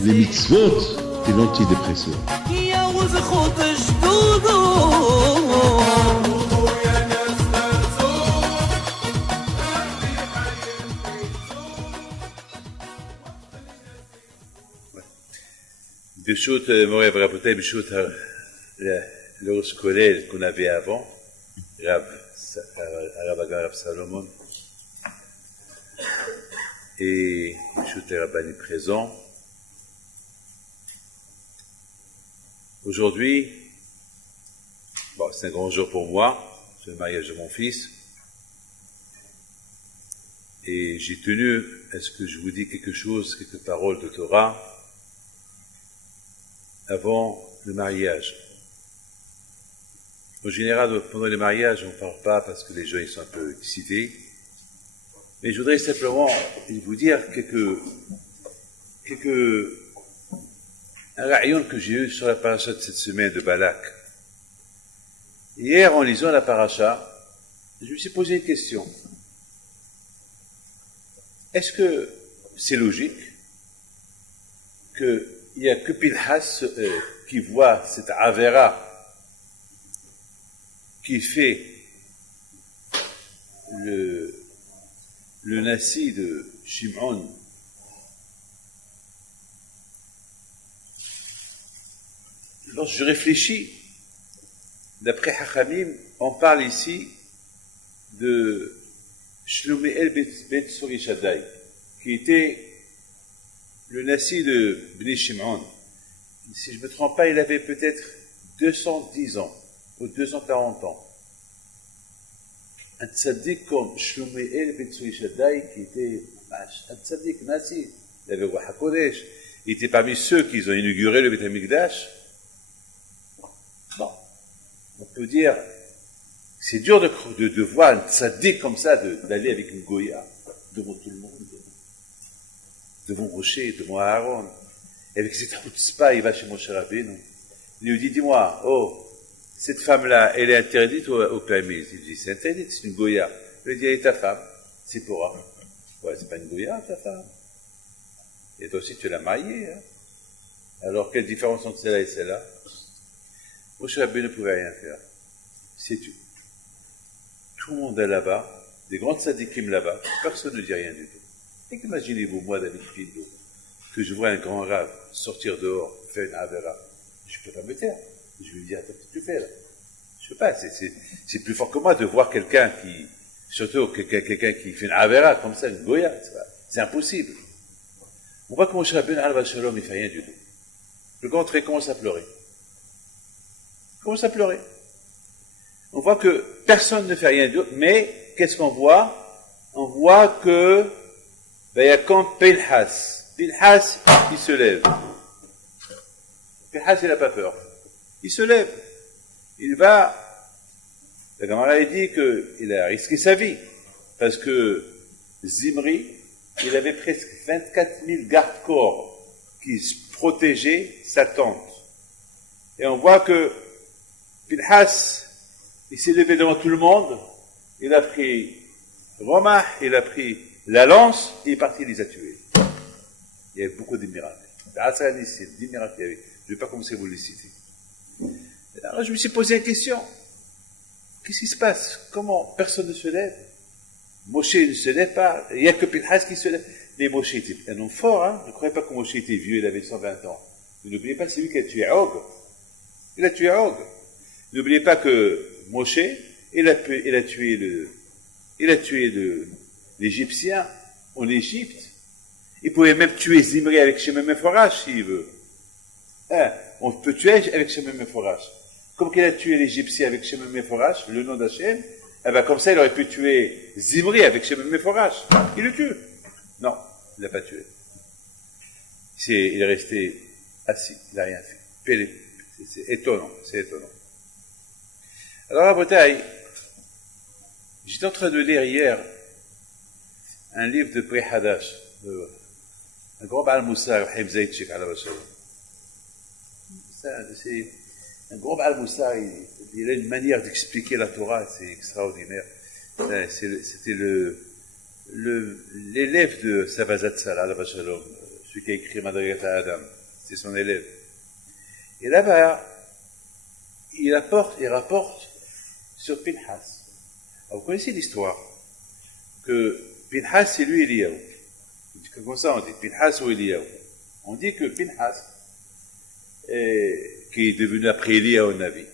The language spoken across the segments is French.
les mitzvot et l'antidépresseur. ברשות מורי ורבותיי, ברשות לאורך כולל qu'on avait avant, הרב הגאון הרב סלומון, et ברשות הרבנים présents. Aujourd'hui, bon, c'est un grand jour pour moi, c'est le mariage de mon fils, et j'ai tenu à ce que je vous dise quelque chose, quelques paroles de Torah, avant le mariage. En général, pendant les mariages, on ne parle pas parce que les gens ils sont un peu excités. Mais je voudrais simplement vous dire un rayon que j'ai eu sur la paracha de cette semaine de Balak. Hier, en lisant la paracha, je me suis posé une question. Est-ce que c'est logique qu'il n'y a que Pinhas qui voit cette Avera qui fait le nasi de Shimon lorsque je réfléchis, d'après Hachamim, on parle ici de Shlomiel ben Surishadai, qui était le nasi de Bnei Shimon. Si je ne me trompe pas, il avait peut-être 210 ans, ou 240 ans. Un tzaddik comme Shlomiel ben Surishadai, qui était un tzaddik nasi, il avait Ruach HaKodesh, il était parmi ceux qui ont inauguré le Beit HaMikdash. Bon, on peut dire, c'est dur de voir un tzaddik comme ça, d'aller avec une goya devant tout le monde, devant Rocher, devant Aaron. Et avec cette chutzpah, il va chez Moshe Rabbeinu. Il lui dit, dis-moi, oh, cette femme-là, elle est interdite ou permise? Il dit, c'est interdite, c'est une goya. Il lui dit, et ta femme? C'est pour ouais, c'est pas une goya, ta femme. Et toi aussi, tu l'as mariée. Hein? Alors, quelle différence entre celle-là et celle-là? Moshe Rabbeinu ne pouvait rien faire. Sais-tu? Tout le monde est là-bas, des grands tzadikim là-bas, personne ne dit rien du tout. Et qu'imaginez-vous, moi, David Findo, que je vois un grand rave sortir dehors, faire une avera, je ne peux pas me taire. Je vais lui dire, attends, qu'est-ce que tu fais là? Je ne sais pas, c'est plus fort que moi de voir quelqu'un qui, surtout quelqu'un qui fait une avera comme ça, une goya, c'est impossible. On voit que Moshe Rabbeinu, Alva Shalom, il ne fait rien du tout. Le grand trait commence à pleurer. Il commence à pleurer. On voit que personne ne fait rien d'autre, mais qu'est-ce qu'on voit? On voit que il y a comme Pinhas. Pinhas, il se lève. Pinhas, il n'a pas peur. Il se lève. Il va. La Gemara dit qu'il a risqué sa vie. Parce que Zimri, il avait presque 24 000 gardes-corps qui protégeaient sa tente. Et on voit que Pinhas, il s'est levé devant tout le monde, il a pris Romah, il a pris la lance, et il est parti, il les a tués. Il y avait beaucoup de miracles. C'est 10 miracles. Je ne vais pas commencer à vous les citer. Alors je me suis posé une question. Qu'est-ce qui se passe? Comment personne ne se lève? Moshe ne se lève pas. Il n'y a que Pinhas qui se lève. Mais Moshe était un homme fort. Hein? Ne croyez pas que Moshe était vieux, il avait 120 ans. N'oubliez pas, c'est lui qui a tué Og. Il a tué Og. N'oubliez pas que Moshe, il a tué l'Égyptien en Égypte. Il pouvait même tuer Zimri avec Shemem Meforash s'il veut. Hein? On peut tuer avec Shemem Meforash. Comme qu'il a tué l'Égyptien avec Shemem Meforash, le nom d'Hachem, eh ben comme ça il aurait pu tuer Zimri avec Shemem Meforash. Il le tue. Non, il ne l'a pas tué. Il est resté assis, il n'a rien fait. C'est étonnant, c'est étonnant. Alors la bataille, j'étais en train de lire hier un livre de Pri Hadash, un grand Baal Moussar, Haim Zaitchik, c'est un grand Baal Moussar, il a une manière d'expliquer la Torah, c'est extraordinaire. C'était l'élève de Savazat Salah, celui qui a écrit Madrigata Adam, c'est son élève. Et là-bas, il rapporte sur Pinhas. Alors, vous connaissez l'histoire que Pinhas, c'est lui Eliyahu. Comme ça, on dit Pinhas ou Eliyahu. On dit que Pinhas, qui est devenu après Eliyahu Navi,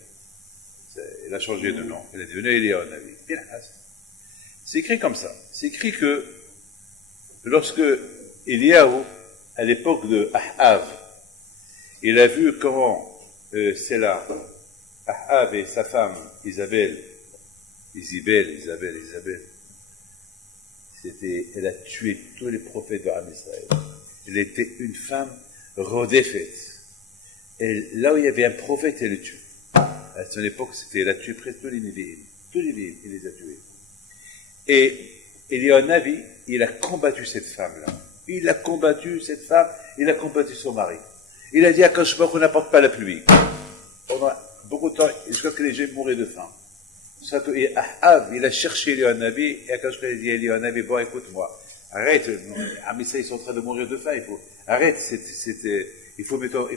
il a changé de nom, il est devenu Eliyahu Navi. Pinhas, c'est écrit comme ça. C'est écrit que lorsque Eliyahu, à l'époque de Ahav, il a vu comment c'est là, Ahav et sa femme Isabelle, elle a tué tous les prophètes de Am Israël. Elle était une femme redéfaite. Et là où il y avait un prophète, elle le tue. À son époque, elle a tué presque tous les Névi'im. Tous les Névi'im, il les a tués. Et il y a un Navi, il a combattu cette femme-là. Il a combattu cette femme, il a combattu son mari. Il a dit à Akadosh Baruch Hu, on n'apporte pas la pluie. Pendant beaucoup de temps, jusqu'à ce que les gens mouraient de faim. C'est que Ahab, il a cherché Eliyahu Navi, et Akadosh Baruch Hu a dit à Eliyahu Navi, bon, écoute-moi, arrête, Amissa, ils sont en train de mourir de faim, arrête, il faut mettre,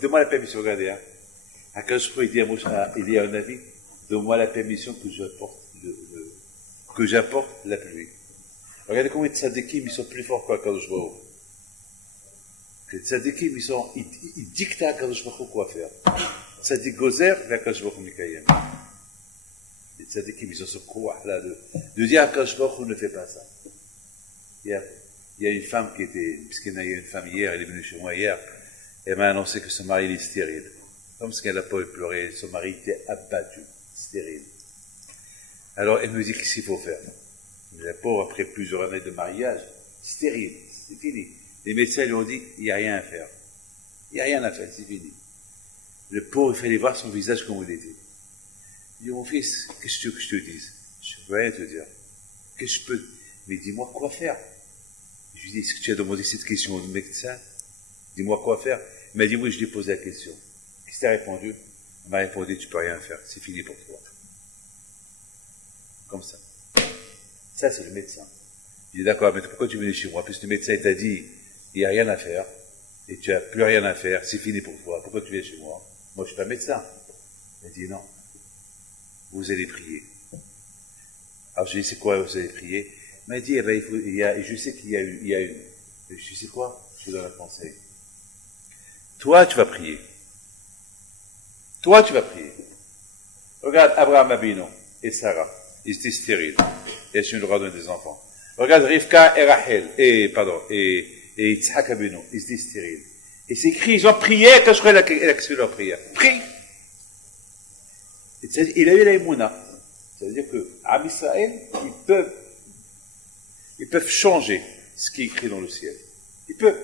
donne-moi la permission, regardez, hein. Akadosh Baruch Hu dit à Eliyahu Navi, donne-moi la permission que j'apporte la pluie. Regardez comment les tzadikim, ils sont plus forts qu'Akadosh Baruch Hu. Les tzadikim, ils dictent à Akadosh Baruch Hu quoi faire. Tzadik gozer, Akadosh Baruch Hu mikayem. Les tzadikim, ils ont ce courage là de dire à Akadosh Baruch Hu ne fais pas ça. Il y a une femme qui était, puisqu'il y a une femme hier, elle est venue chez moi hier, elle m'a annoncé que son mari est stérile. Comme ce qu'elle n'a pas pleuré, son mari était abattu, stérile. Alors elle me dit qu'est-ce qu'il faut faire. La pauvre, après plusieurs années de mariage, stérile, c'est fini. Les médecins lui ont dit, il n'y a rien à faire. Il n'y a rien à faire, c'est fini. Le pauvre, il fallait voir son visage comme il était. Il dit, mon fils, qu'est-ce que tu veux que je te dise? Je ne peux rien te dire. Qu'est-ce que je peux? Mais dis-moi quoi faire. Je lui dis, est-ce que tu as demandé cette question au médecin? Dis-moi quoi faire. Il m'a dit, oui, je lui ai posé la question. Qu'est-ce que tu as répondu? Il m'a répondu, tu ne peux rien faire, c'est fini pour toi. Comme ça. Ça, c'est le médecin. Je dis, d'accord, mais pourquoi tu venais chez moi? Puisque le médecin t'a dit, il n'y a rien à faire, et tu n'as plus rien à faire, c'est fini pour toi. Pourquoi tu viens chez moi? Moi, je ne suis pas médecin. Il dit, non. Vous allez prier. Alors, je lui ai dit, c'est quoi, vous allez prier? Il m'a dit, eh ben, je sais qu'il y a une. Je sais quoi? Je suis dans la pensée. Toi, tu vas prier. Toi, tu vas prier. Regarde Abraham Abino et Sarah. Ils étaient stériles. Et je me droit donner des enfants. Regarde Rivka et Rachel, et Yitzhak Abino, ils étaient stériles. Et c'est écrit, ils ont prié quand je crois qu'il a accepté leur prière. Prie! Il a eu la émouna. C'est-à-dire que, Am Israël, ils peuvent changer ce qui est écrit dans le ciel. Ils peuvent.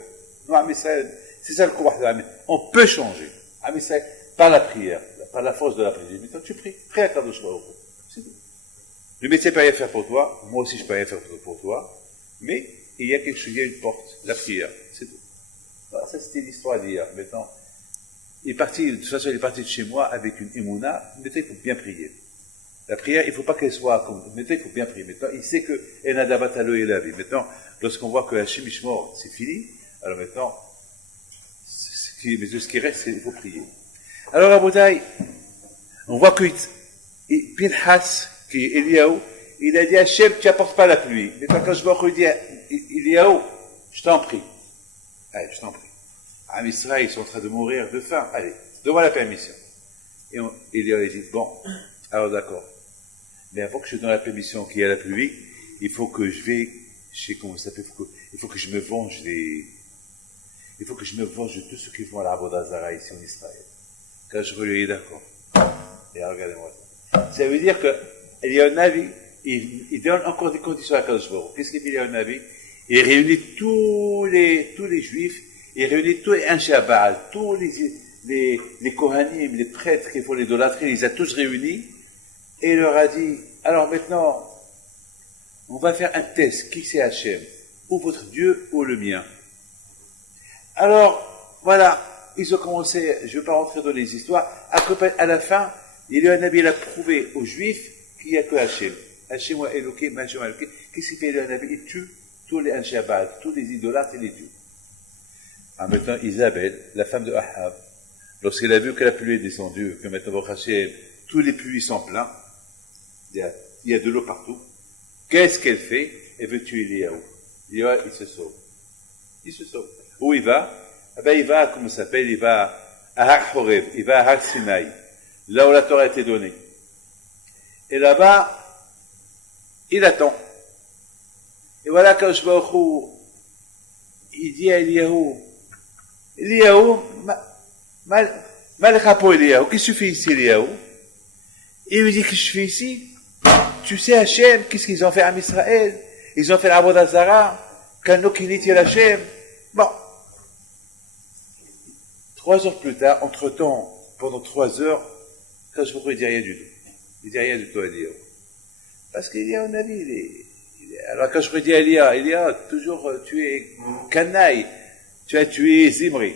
Non, Am Israël, c'est ça le courage de l'Am. On peut changer. Am Israël, par la prière, par la force de la prière. Maintenant, tu pries. Prie à Kadosh Baruch Hu. C'est tout. Le médecin ne peut rien faire pour toi, moi aussi je ne peux rien faire pour toi, mais il y a quelque chose, il y a une porte, la prière, c'est tout. Voilà, ça c'était l'histoire d'hier. Maintenant, de toute façon il est parti de chez moi avec une émouna, maintenant il faut bien prier. La prière, il ne faut pas qu'elle soit comme, maintenant il faut bien prier. Maintenant, il sait que Enadabatalo est la vie. Maintenant, lorsqu'on voit que Hachem Ishmor, c'est fini, alors maintenant, ce qui reste, il faut prier. Alors à Boudaï, on voit que Pinhas, qui est Eliyahu, il a dit à Hachem, tu n'apportes pas la pluie. Mais quand je vois qu'il dit à Eliyahu, je t'en prie. Allez, je t'en prie. Am Israël, ils sont en train de mourir de faim. Allez, donne-moi la permission. Et Eliyahu dit, bon, alors d'accord. Mais avant que je donne la permission qu'il y ait la pluie, il faut que je vais, je sais comment ça s'appelle, il faut que je me venge de tous ceux qui vont à l'arbre d'Azara ici en Israël. Quand je lui ai dit d'accord. Et regardez-moi ça. Ça veut dire que il y a un avis, il donne encore des conditions à Kadosh Baruch Hu. Qu'est-ce qu'il y a un avis? Il réunit tous les juifs, il réunit tous les Anshe Baal, tous les Kohanim, les prêtres qui font l'idolâtrie, il les a tous réunis, et il leur a dit, alors maintenant, on va faire un test, qui c'est Hachem? Ou votre Dieu, ou le mien? Alors, voilà, ils ont commencé, je ne vais pas rentrer dans les histoires, à la fin, il y a un avis, il a prouvé aux juifs qu'il n'y a que Hachem. Hachem wa Elokim, Hachem wa Elokim. Qu'est-ce qu'il fait le Nabi? Il tue tous les Anshabal, tous les idolâtres, il les tue. En même temps, Isabelle, la femme de Ahab, lorsqu'elle a vu que la pluie est descendue, que maintenant, Hachem, tous les puits sont pleins, il y a de l'eau partout, qu'est-ce qu'elle fait? Elle veut tuer Eliaou. Eliaou, il se sauve. Il se sauve. Où il va? Eh ben, il va, comment ça s'appelle? Il va à Har Horev, il va à Har Sinaï, là où la Torah a été donnée. Et là-bas, il attend. Et voilà, quand je vois il dit à Eliaou, Eliaou, Malchapo Eliaou, qu'est-ce que tu fais ici, Eliaou? Et il lui dit, qu'est-ce que je fais ici? Tu sais, Hachem, qu'est-ce qu'ils ont fait à Israël? Ils ont fait l'Avodah Zara, Kano Kiniti Hachem. Bon. 3 heures plus tard, entre-temps, pendant 3 heures, quand je ne dis rien du tout. Il dit rien du tout à Eliaou. Parce qu'Eliaou, on a dit, alors quand je dis à Eliaou, toujours tu es canaille, tu as tué Zimri,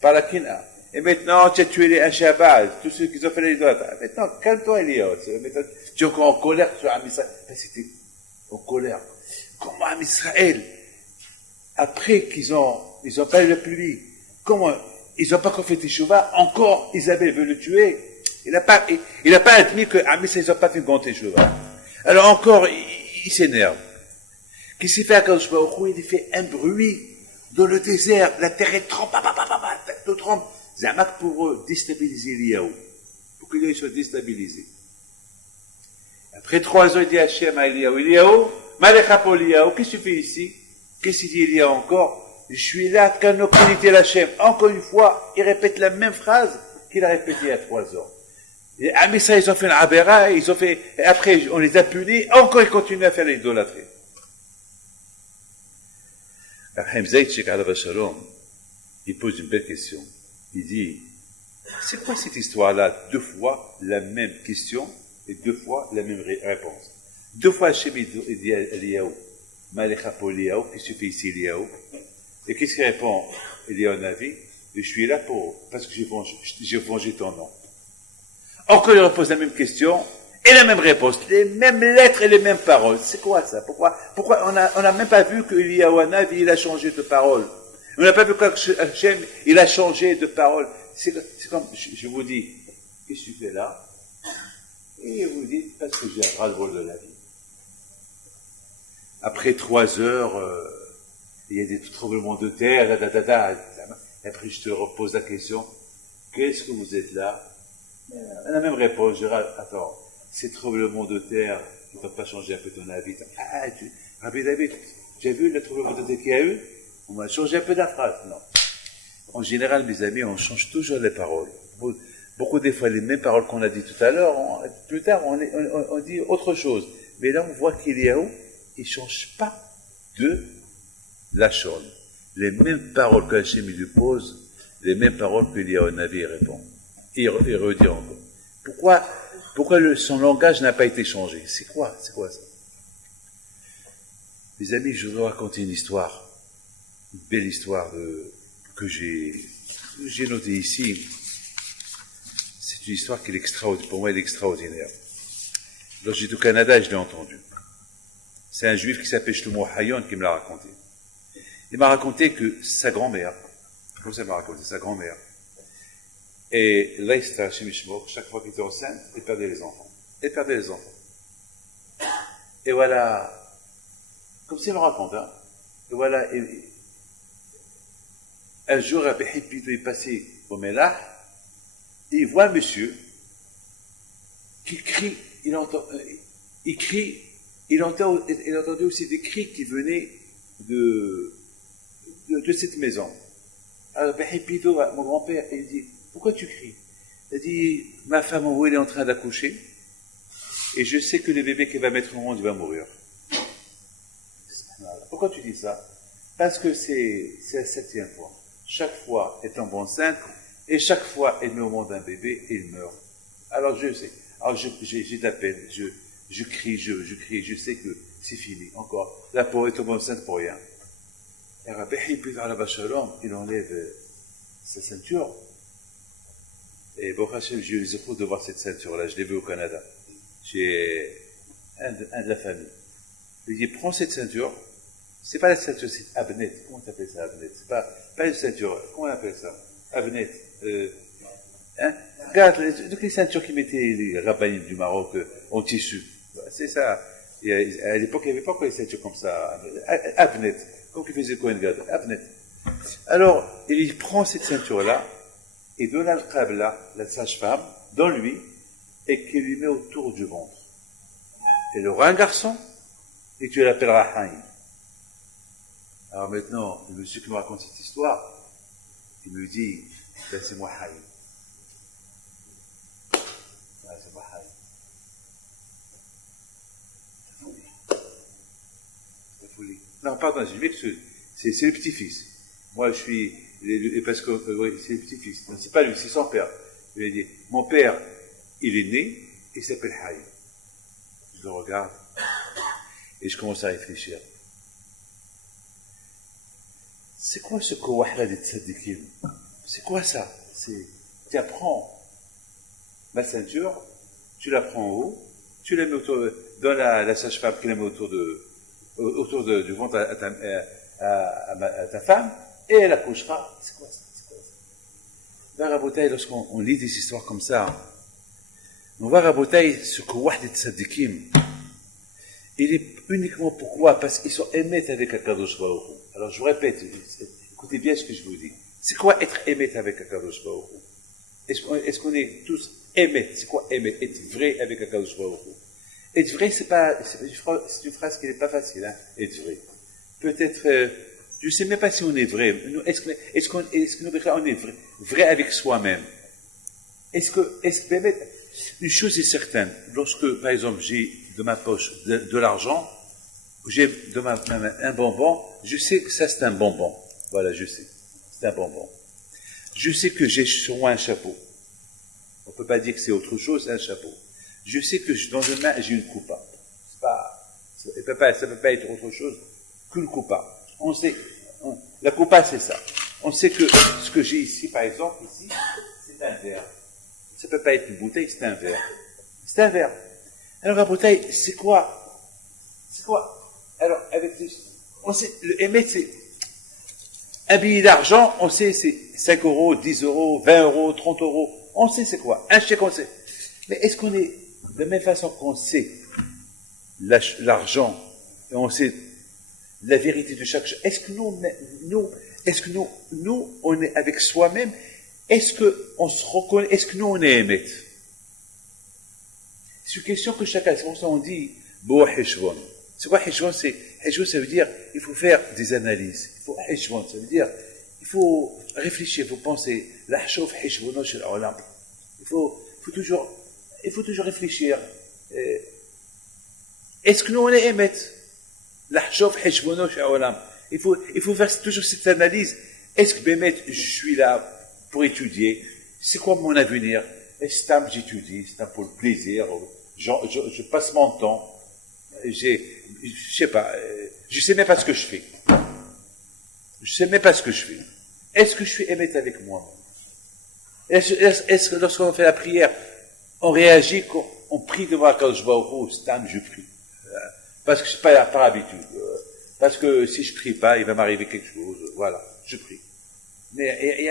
par la Kina. Et maintenant, tu as tué les Anshabal, tous ceux qui ont fait les idolâtres. Maintenant, calme-toi, Eliaou. Tu es encore en colère sur Am Israël. C'était en colère. Comment Am Israël, après qu'ils ont pas eu la pluie, comment ils n'ont pas fait Teshuvah, encore Isabelle veut le tuer. Il n'a pas admis que Am Israël, ils n'ont pas fait grand Teshuvah. Alors encore, il s'énerve. Qu'est-ce qu'il fait à Kadosh Baruch Hu? Il fait un bruit dans le désert, la terre est trempe, tout trempe. Zamak pour déstabiliser Eliaou, pour qu'il soit déstabilisé. Après 3 heures, il dit Hachem à Eliaou, Malekhapo Eliaou, qu'est-ce que tu fais ici? Qu'est-ce qu'il dit Eliaou encore? Je suis là, Kanokrinité Hachem. Encore une fois, il répète la même phrase qu'il a répétée il y a 3 ans. Et à Missa, ils ont fait un Abera, ils ont fait, et après, on les a punis, encore ils continuent à faire l'idolâtrie. Abraham Zaitchik, Shalom, il pose une belle question. Il dit, c'est quoi cette histoire-là? 2 fois la même question et 2 fois la même réponse. 2 fois Hachem il dit à Eliaou, Malekhapo Eliaou, qu'est-ce que tu fais ici Eliaou? Et qu'est-ce qu'il répond Eliaou Navi? Je suis là parce que j'ai vengé ton nom. Encore il repose la même question et la même réponse, les mêmes lettres et les mêmes paroles. C'est quoi ça? Pourquoi on n'a même pas vu que Eliaou Navi il a changé de parole? On n'a pas vu qu'Hachem, il a changé de parole. C'est comme, je vous dis, qu'est-ce que tu fais là? Et vous dites, parce que j'ai un ras-le-bol de la vie. Après 3 heures, il y a des tremblements de terre, et après je te repose la question, qu'est-ce que vous êtes là? La même réponse, je dirais, attends, ces tremblements de terre, ils n'ont pas changé un peu ton avis. Rabbi David, tu as vu le tremblement de terre qu'il y a eu? On va changer un peu la phrase, non. En général, mes amis, on change toujours les paroles. Beaucoup des fois, les mêmes paroles qu'on a dit tout à l'heure, plus tard, on dit autre chose. Mais là, on voit qu'Eliaou, il ne change pas de la chose. Les mêmes paroles qu'Hachem lui pose, les mêmes paroles qu'Eliaou Navi répond. Il redit encore. Pourquoi son langage n'a pas été changé? C'est quoi ça? Mes amis, je vous raconter une histoire. Une belle histoire que j'ai notée ici. C'est une histoire qui est extraordinaire. Pour moi, elle est extraordinaire. Lorsque j'étais au Canada, je l'ai entendue. C'est un juif qui s'appelle Shlomo Hayon qui me l'a raconté. Il m'a raconté que sa grand-mère, comme ça il m'a raconté, sa grand-mère, et là, c'était chez Mishmok, chaque fois qu'il était enceinte, elle perdait les enfants. Et voilà, comme ça il me raconte, hein. Et voilà, un jour, Rabbi Hipito est passé au Mélah, et il voit un monsieur qui crie, il entendait aussi des cris qui venaient de cette maison. Alors, Rabbi Hipito, mon grand-père, il dit, pourquoi tu cries? Il dit, ma femme, elle est en train d'accoucher, et je sais que le bébé qu'elle va mettre au monde va mourir. Pourquoi tu dis ça? Parce que c'est la 7e fois. Chaque fois, elle tombe enceinte, et chaque fois, elle met au monde un bébé, et il meurt. Alors, je sais. Alors, j'ai de la peine. Je crie, je sais que c'est fini. Encore. La pauvre, elle tombe enceinte pour rien. Et Rabbi Hippolyte Shalom, il enlève sa ceinture. Et bon, Hachem, j'ai eu le zéro de voir cette ceinture-là. Je l'ai vue au Canada. J'ai un de la famille. Il dit, prends cette ceinture. C'est pas la ceinture, c'est abnet. Comment tu appelles ça, abnet? C'est pas une ceinture. Comment on appelle ça? Abnet. Hein? Regarde, toutes les ceintures qu'ils mettaient les rabbins du Maroc en tissu. C'est ça. Et à l'époque, il n'y avait pas encore les ceintures comme ça. Abnet. Comme qu'il faisait Kohen Gadol. Abnet. Alors, il prend cette ceinture-là et donne al-Qabla, la sage-femme, dans lui, et qu'il lui met autour du ventre. Elle aura un garçon, et tu l'appelleras Haïm. Alors maintenant, le monsieur qui me raconte cette histoire, il me dit, ben c'est moi Haïm. Ah, c'est moi Haïm. La folie. Non, pardon, je m'excuse. C'est le petit-fils. Moi, je suis, parce que, oui, c'est le petit-fils. Non, c'est pas lui, c'est son père. Il a dit, mon père, il est né, il s'appelle Haïm. Je le regarde, et je commence à réfléchir. C'est quoi ce kouahla des tzadikim? C'est quoi ça? Tu apprends ma ceinture, tu la prends en haut, tu la mets autour, dans la sage-femme qui la met autour du ventre à ta femme, et elle accouchera. C'est quoi ça? Dans Rabotaï, lorsqu'on lit des histoires comme ça, on voit Rabotaï, ce kouah des tzadikim, il est uniquement pourquoi? Parce qu'ils sont émettés avec Akadosh Baruch Hu. Alors je vous répète, écoutez bien ce que je vous dis. C'est quoi être émetté avec Akadosh Baruch Hu? Est-ce qu'on est tous émettés? C'est quoi émettre? Être vrai avec Akadosh Baruch Hu. Être vrai, c'est une phrase qui n'est pas facile, hein, être vrai. Peut-être, je ne sais même pas si on est vrai. Est-ce qu'on est vrai avec soi-même? Une chose est certaine, lorsque, par exemple, j'ai de ma poche de l'argent, j'ai de ma main un bonbon, je sais que ça c'est un bonbon. Voilà, je sais. C'est un bonbon. Je sais que j'ai sur moi un chapeau. On ne peut pas dire que c'est autre chose, un chapeau. Je sais que dans une main, j'ai une coupa. Ça ne peut pas être autre chose qu'une coupa. On sait, la coupa c'est ça. On sait que ce que j'ai ici, par exemple, ici, c'est un verre. Ça ne peut pas être une bouteille, c'est un verre. C'est un verre. Alors la bouteille, c'est quoi? C'est quoi? Alors, on sait, le émettre, c'est un billet d'argent, on sait, c'est 5 euros, 10 euros, 20 euros, 30 euros. On sait c'est quoi? Un chèque, on sait. Mais est-ce qu'on est, de la même façon qu'on sait l'argent, et on sait la vérité de chaque chose, est-ce que nous, on est avec soi-même? Est-ce qu'on se reconnaît? Est-ce que nous, on est émettre? C'est une question que chacun, c'est pour ça qu'on dit, Bo Heshvon. C'est quoi Heshvon? Heshvon, ça veut dire, il faut faire des analyses. Heshvon, ça veut dire, il faut réfléchir, il faut penser. L'Hashov Heshvono shel Olam. Il faut toujours réfléchir. Est-ce que nous, on est émet? L'Hashov Heshvono shel Olam. Il faut faire toujours cette analyse. Est-ce que Bémet, je suis là pour étudier? C'est quoi mon avenir? Est-ce que j'étudie? C'est pour le plaisir? Je passe mon temps. Je sais pas. Je sais même pas ce que je fais. Je sais même pas ce que je fais. Est-ce que je suis émet avec moi? Est-ce que lorsqu'on fait la prière, on réagit, on prie devant Akadosh Baruch Hu, Stam, je prie. Parce que c'est pas par habitude. Parce que si je prie pas, il va m'arriver quelque chose. Voilà, je prie. Mais il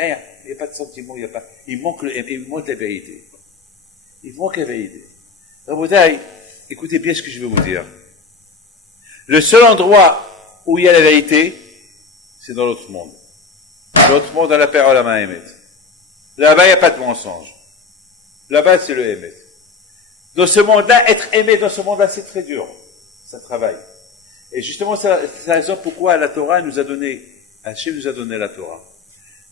n'y a pas de sentiment, il manque la vérité. Il manque la vérité. Rabotai, écoutez bien ce que je vais vous dire. Le seul endroit où il y a la vérité, c'est dans l'autre monde. L'autre monde, dans la parole à main émet. Là-bas, il n'y a pas de mensonge. Là-bas, c'est le émet. Dans ce monde-là, être aimé dans ce monde-là, c'est très dur. Ça travaille. Et justement, c'est la raison pourquoi la Torah nous a donné, Hachem nous a donné la Torah.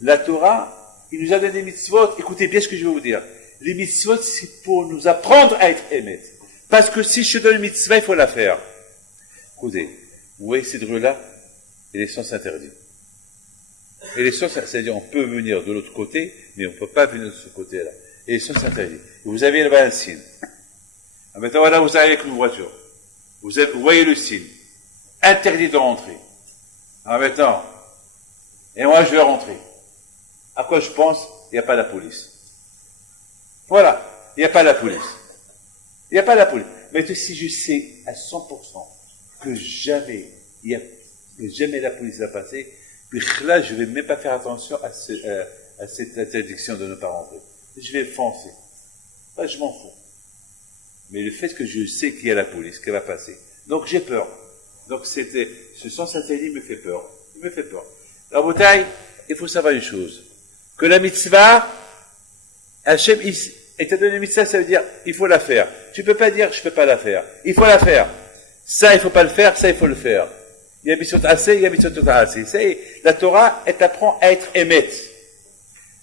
La Torah, il nous a donné des mitzvot. Écoutez bien ce que je vais vous dire. Les mitzvot, c'est pour nous apprendre à être aimés. Parce que si je te donne une mitzvah, il faut la faire. Écoutez, vous voyez cette rue-là? Et les sens interdits. Et les sens, c'est-à-dire, on peut venir de l'autre côté, mais on ne peut pas venir de ce côté-là. Et les sens interdits. Vous avez là-bas un signe. Maintenant, voilà, vous arrivez avec une voiture. Vous voyez le signe. Interdit de rentrer. Maintenant, et moi, je vais rentrer. À quoi je pense? Il n'y a pas la police. Voilà. Il n'y a pas la police. Il n'y a pas la police. Mais si je sais à 100% que jamais la police va passer, puis là, je vais même pas faire attention à cette interdiction de ne pas rentrer. Je vais foncer. Bah, je m'en fous. Mais le fait que je sais qu'il y a la police, qu'elle va passer, donc j'ai peur. Donc ce sens interdit me fait peur. Il me fait peur. Alors, Boutaï, il faut savoir une chose. Que la mitzvah, Hachem, et t'a donné une mitzvah, ça veut dire, il faut la faire. Tu peux pas dire, je peux pas la faire. Il faut la faire. Ça, il faut pas le faire, ça, il faut le faire. Il y a mitzvot assez, il y a mitzvot assez. C'est la Torah, elle t'apprend à être émet.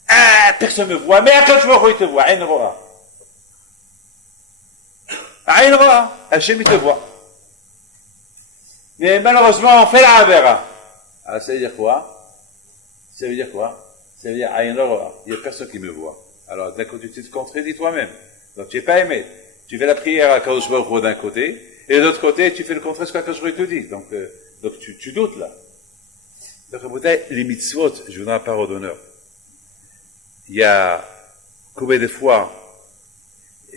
Ah, personne me voit, mais quand je vois, il te voit. Aïn roa. Aïn roa. Hachem, il te voit. Mais malheureusement, on fait la avera. Alors, ça veut dire quoi? Ça veut dire quoi? Ça veut dire, aïn roa. Il y a personne qui me voit. Alors, d'un côté, tu te contredis toi-même. Donc, tu n'es pas aimé. Tu fais la prière à Kadosh Baruch Hu d'un côté, et de l'autre côté, tu fais le contraire de ce que Kadosh Baruch Hu te dit. Donc tu doutes, là. Donc, les mitzvot, je vous donne la parole d'honneur. Il y a combien de fois,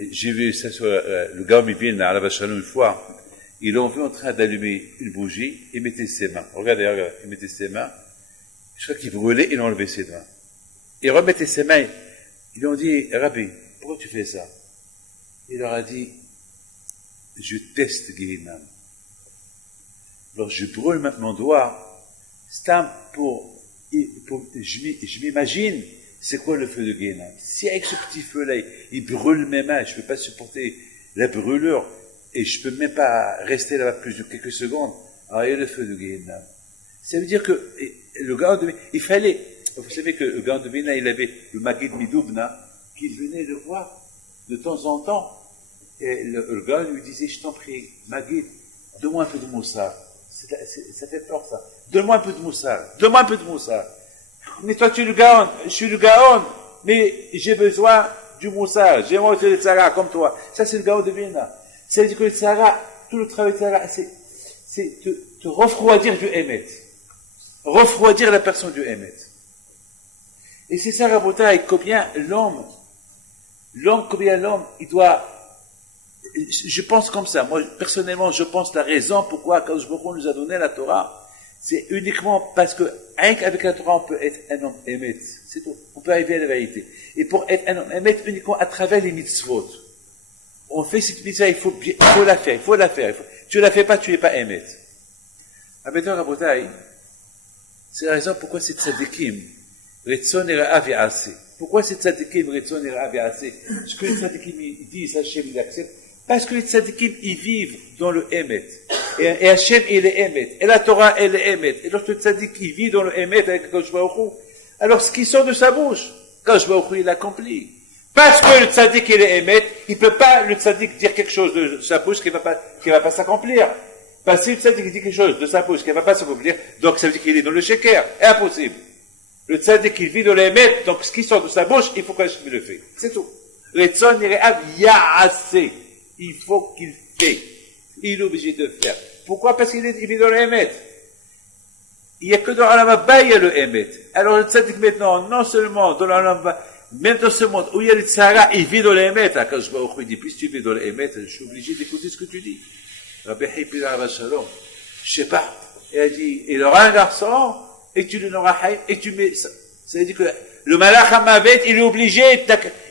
j'ai vu ça sur le Gaon Vilna à la Vachalon une fois, ils l'ont vu en train d'allumer une bougie, il mettait ses mains. Regardez, il mettait ses mains. Je crois qu'il brûlait, il enlevait ses mains. Il remettait ses mains. Ils lui ont dit, Rabbi, pourquoi tu fais ça? Il leur a dit, je teste Gehinam. Alors je brûle mon doigt, c'est je m'imagine, c'est quoi le feu de Gehinam? Si avec ce petit feu-là, il brûle mes mains, je ne peux pas supporter la brûlure, et je ne peux même pas rester là-bas plus de quelques secondes, alors il y a le feu de Gehinam. Ça veut dire que le Gaon de Vilna, il fallait, vous savez que le Gaon de Vilna, il avait le Maguid Midoubna, qu'il venait le voir de temps en temps. Et le Gaon lui disait, je t'en prie, Maguid, donne-moi un peu de moussard. Ça fait peur, ça. Donne-moi un peu de moussard. Donne-moi un peu de moussard. Mais toi, tu es le Gaon, je suis le Gaon, mais j'ai besoin du moussard. J'ai moi le Tzara, comme toi. Ça, c'est le Gaon de Vilna. Ça veut dire que le Tzara, tout le travail de Tzara, c'est te refroidir du Emet. Refroidir la personne du Emet. Et c'est ça, Rabotai, combien l'homme, il doit, je pense comme ça, moi, personnellement, je pense la raison pourquoi Kadosh Baruch Hu nous a donné la Torah, c'est uniquement parce que, rien qu'avec la Torah, on peut être un homme émet. C'est tout. On peut arriver à la vérité. Et pour être un homme émet, uniquement à travers les mitzvot. On fait cette mitzvah, il faut la faire. Tu la fais pas, tu n'es pas émet. Maintenant, Rabotai, c'est la raison pourquoi c'est tzadikim. Retson et Ra'av Ya'aseh. Pourquoi c'est tzadikim, Retson et Ra'av Ya'aseh? Ce que les tzadikim disent, Hachem il accepte. Parce que les tzadikim, ils vivent dans le Emet. Et Hachem, il est Emet. Et la Torah, elle est Emet. Et lorsque le tzadik, il vit dans le Emet avec Kadosh Baruch Hu, alors ce qui sort de sa bouche, Kadosh Baruch Hu, il l'accomplit. Parce que le tzadik, il est Emet, il peut pas, le tzadik, dire quelque chose de sa bouche qui va pas s'accomplir. Parce que si le tzadik dit quelque chose de sa bouche qui va pas s'accomplir, donc ça veut dire qu'il est dans le sheker. Impossible. Le tzaddik, il vit dans les mètres, donc ce qui sort de sa bouche, il faut qu'Hachem le fait. C'est tout. Retson Yere'av Ya'aseh. Il faut qu'il fait. Il est obligé de faire. Pourquoi? Parce qu'il vit dans les mètres. Il n'y a que dans l'Alama il y a le Emet. Alors le tzaddik maintenant, non seulement dans l'Alama, même dans ce monde où il y a le tzara, il vit dans les mètres. Quand je vois il dit, puisque tu vis dans les mètres, je suis obligé d'écouter ce que tu dis. Rabbi Hipil Shalom. Je sais pas. Et elle dit, il aura un garçon, et tu le nommeras Haïm, et tu mets ça. Ça veut dire que le Malach HaMavet, il est obligé,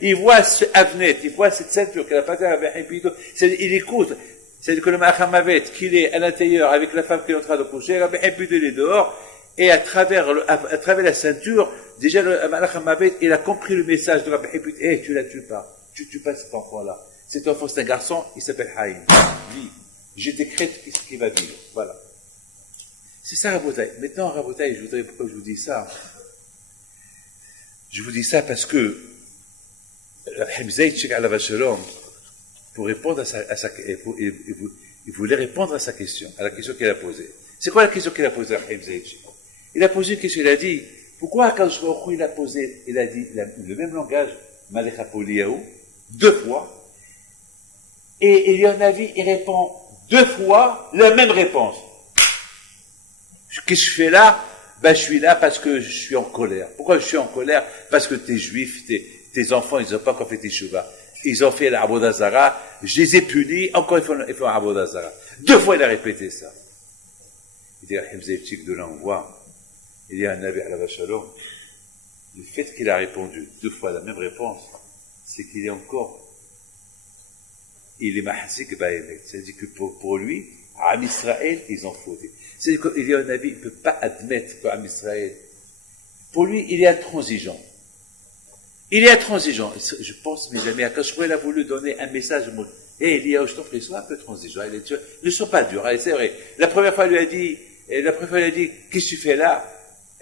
il voit ce Avnet, il voit cette ceinture qu'elle a pas avec il écoute. C'est-à-dire que le Malach HaMavet, qu'il est à l'intérieur avec la femme qui est en train de coucher, Rabbi Hipil est dehors, et à travers la ceinture, déjà le Malach HaMavet, il a compris le message de Rabbi Hipil, tu la tues pas. Tu tues pas cet enfant-là. Cet enfant, c'est un garçon, il s'appelle Haïm. Vis. Je décrète ce qu'il va vivre. Voilà. C'est ça, Rabotai. Maintenant, Rabotai, pourquoi je vous dis ça? Je vous dis ça parce que Hamzaï Tchek Alav Shalom, pour répondre il voulait répondre à sa question, à la question qu'il a posée. C'est quoi la question qu'il a posée à Hamzaï Tchek? Il a posé une question, il a dit, pourquoi quand il a dit le même langage, Malecha Poliyahu, 2 fois, et il y en a vu, il répond 2 fois la même réponse. Qu'est-ce que je fais là? Ben, je suis là parce que je suis en colère. Pourquoi je suis en colère? Parce que t'es juif, tes enfants, ils n'ont pas encore fait teshuva. ils ont fait l'Aboda Zara, je les ai punis, encore ils font l'Aboda Zara. 2 fois il a répété ça. Il dit, Himzétique de l'envoi, il y a un Nabi Alav Shalom. Le fait qu'il a répondu 2 fois la même réponse, c'est qu'il est encore, il est mahzik baïmek. C'est-à-dire que pour lui, Am Israël, ils ont fauté. C'est-à-dire qu'il y a un Nabi, il ne peut pas admettre qu'Am Israël, pour lui, il est intransigeant. Il est intransigeant. Je pense, mes amis, quand il a voulu donner un message, il dit, je t'en prie, sois un peu transigeant. Ne sois pas dur. Allez, c'est vrai. La première fois, il lui a dit, qu'est-ce que tu fais là?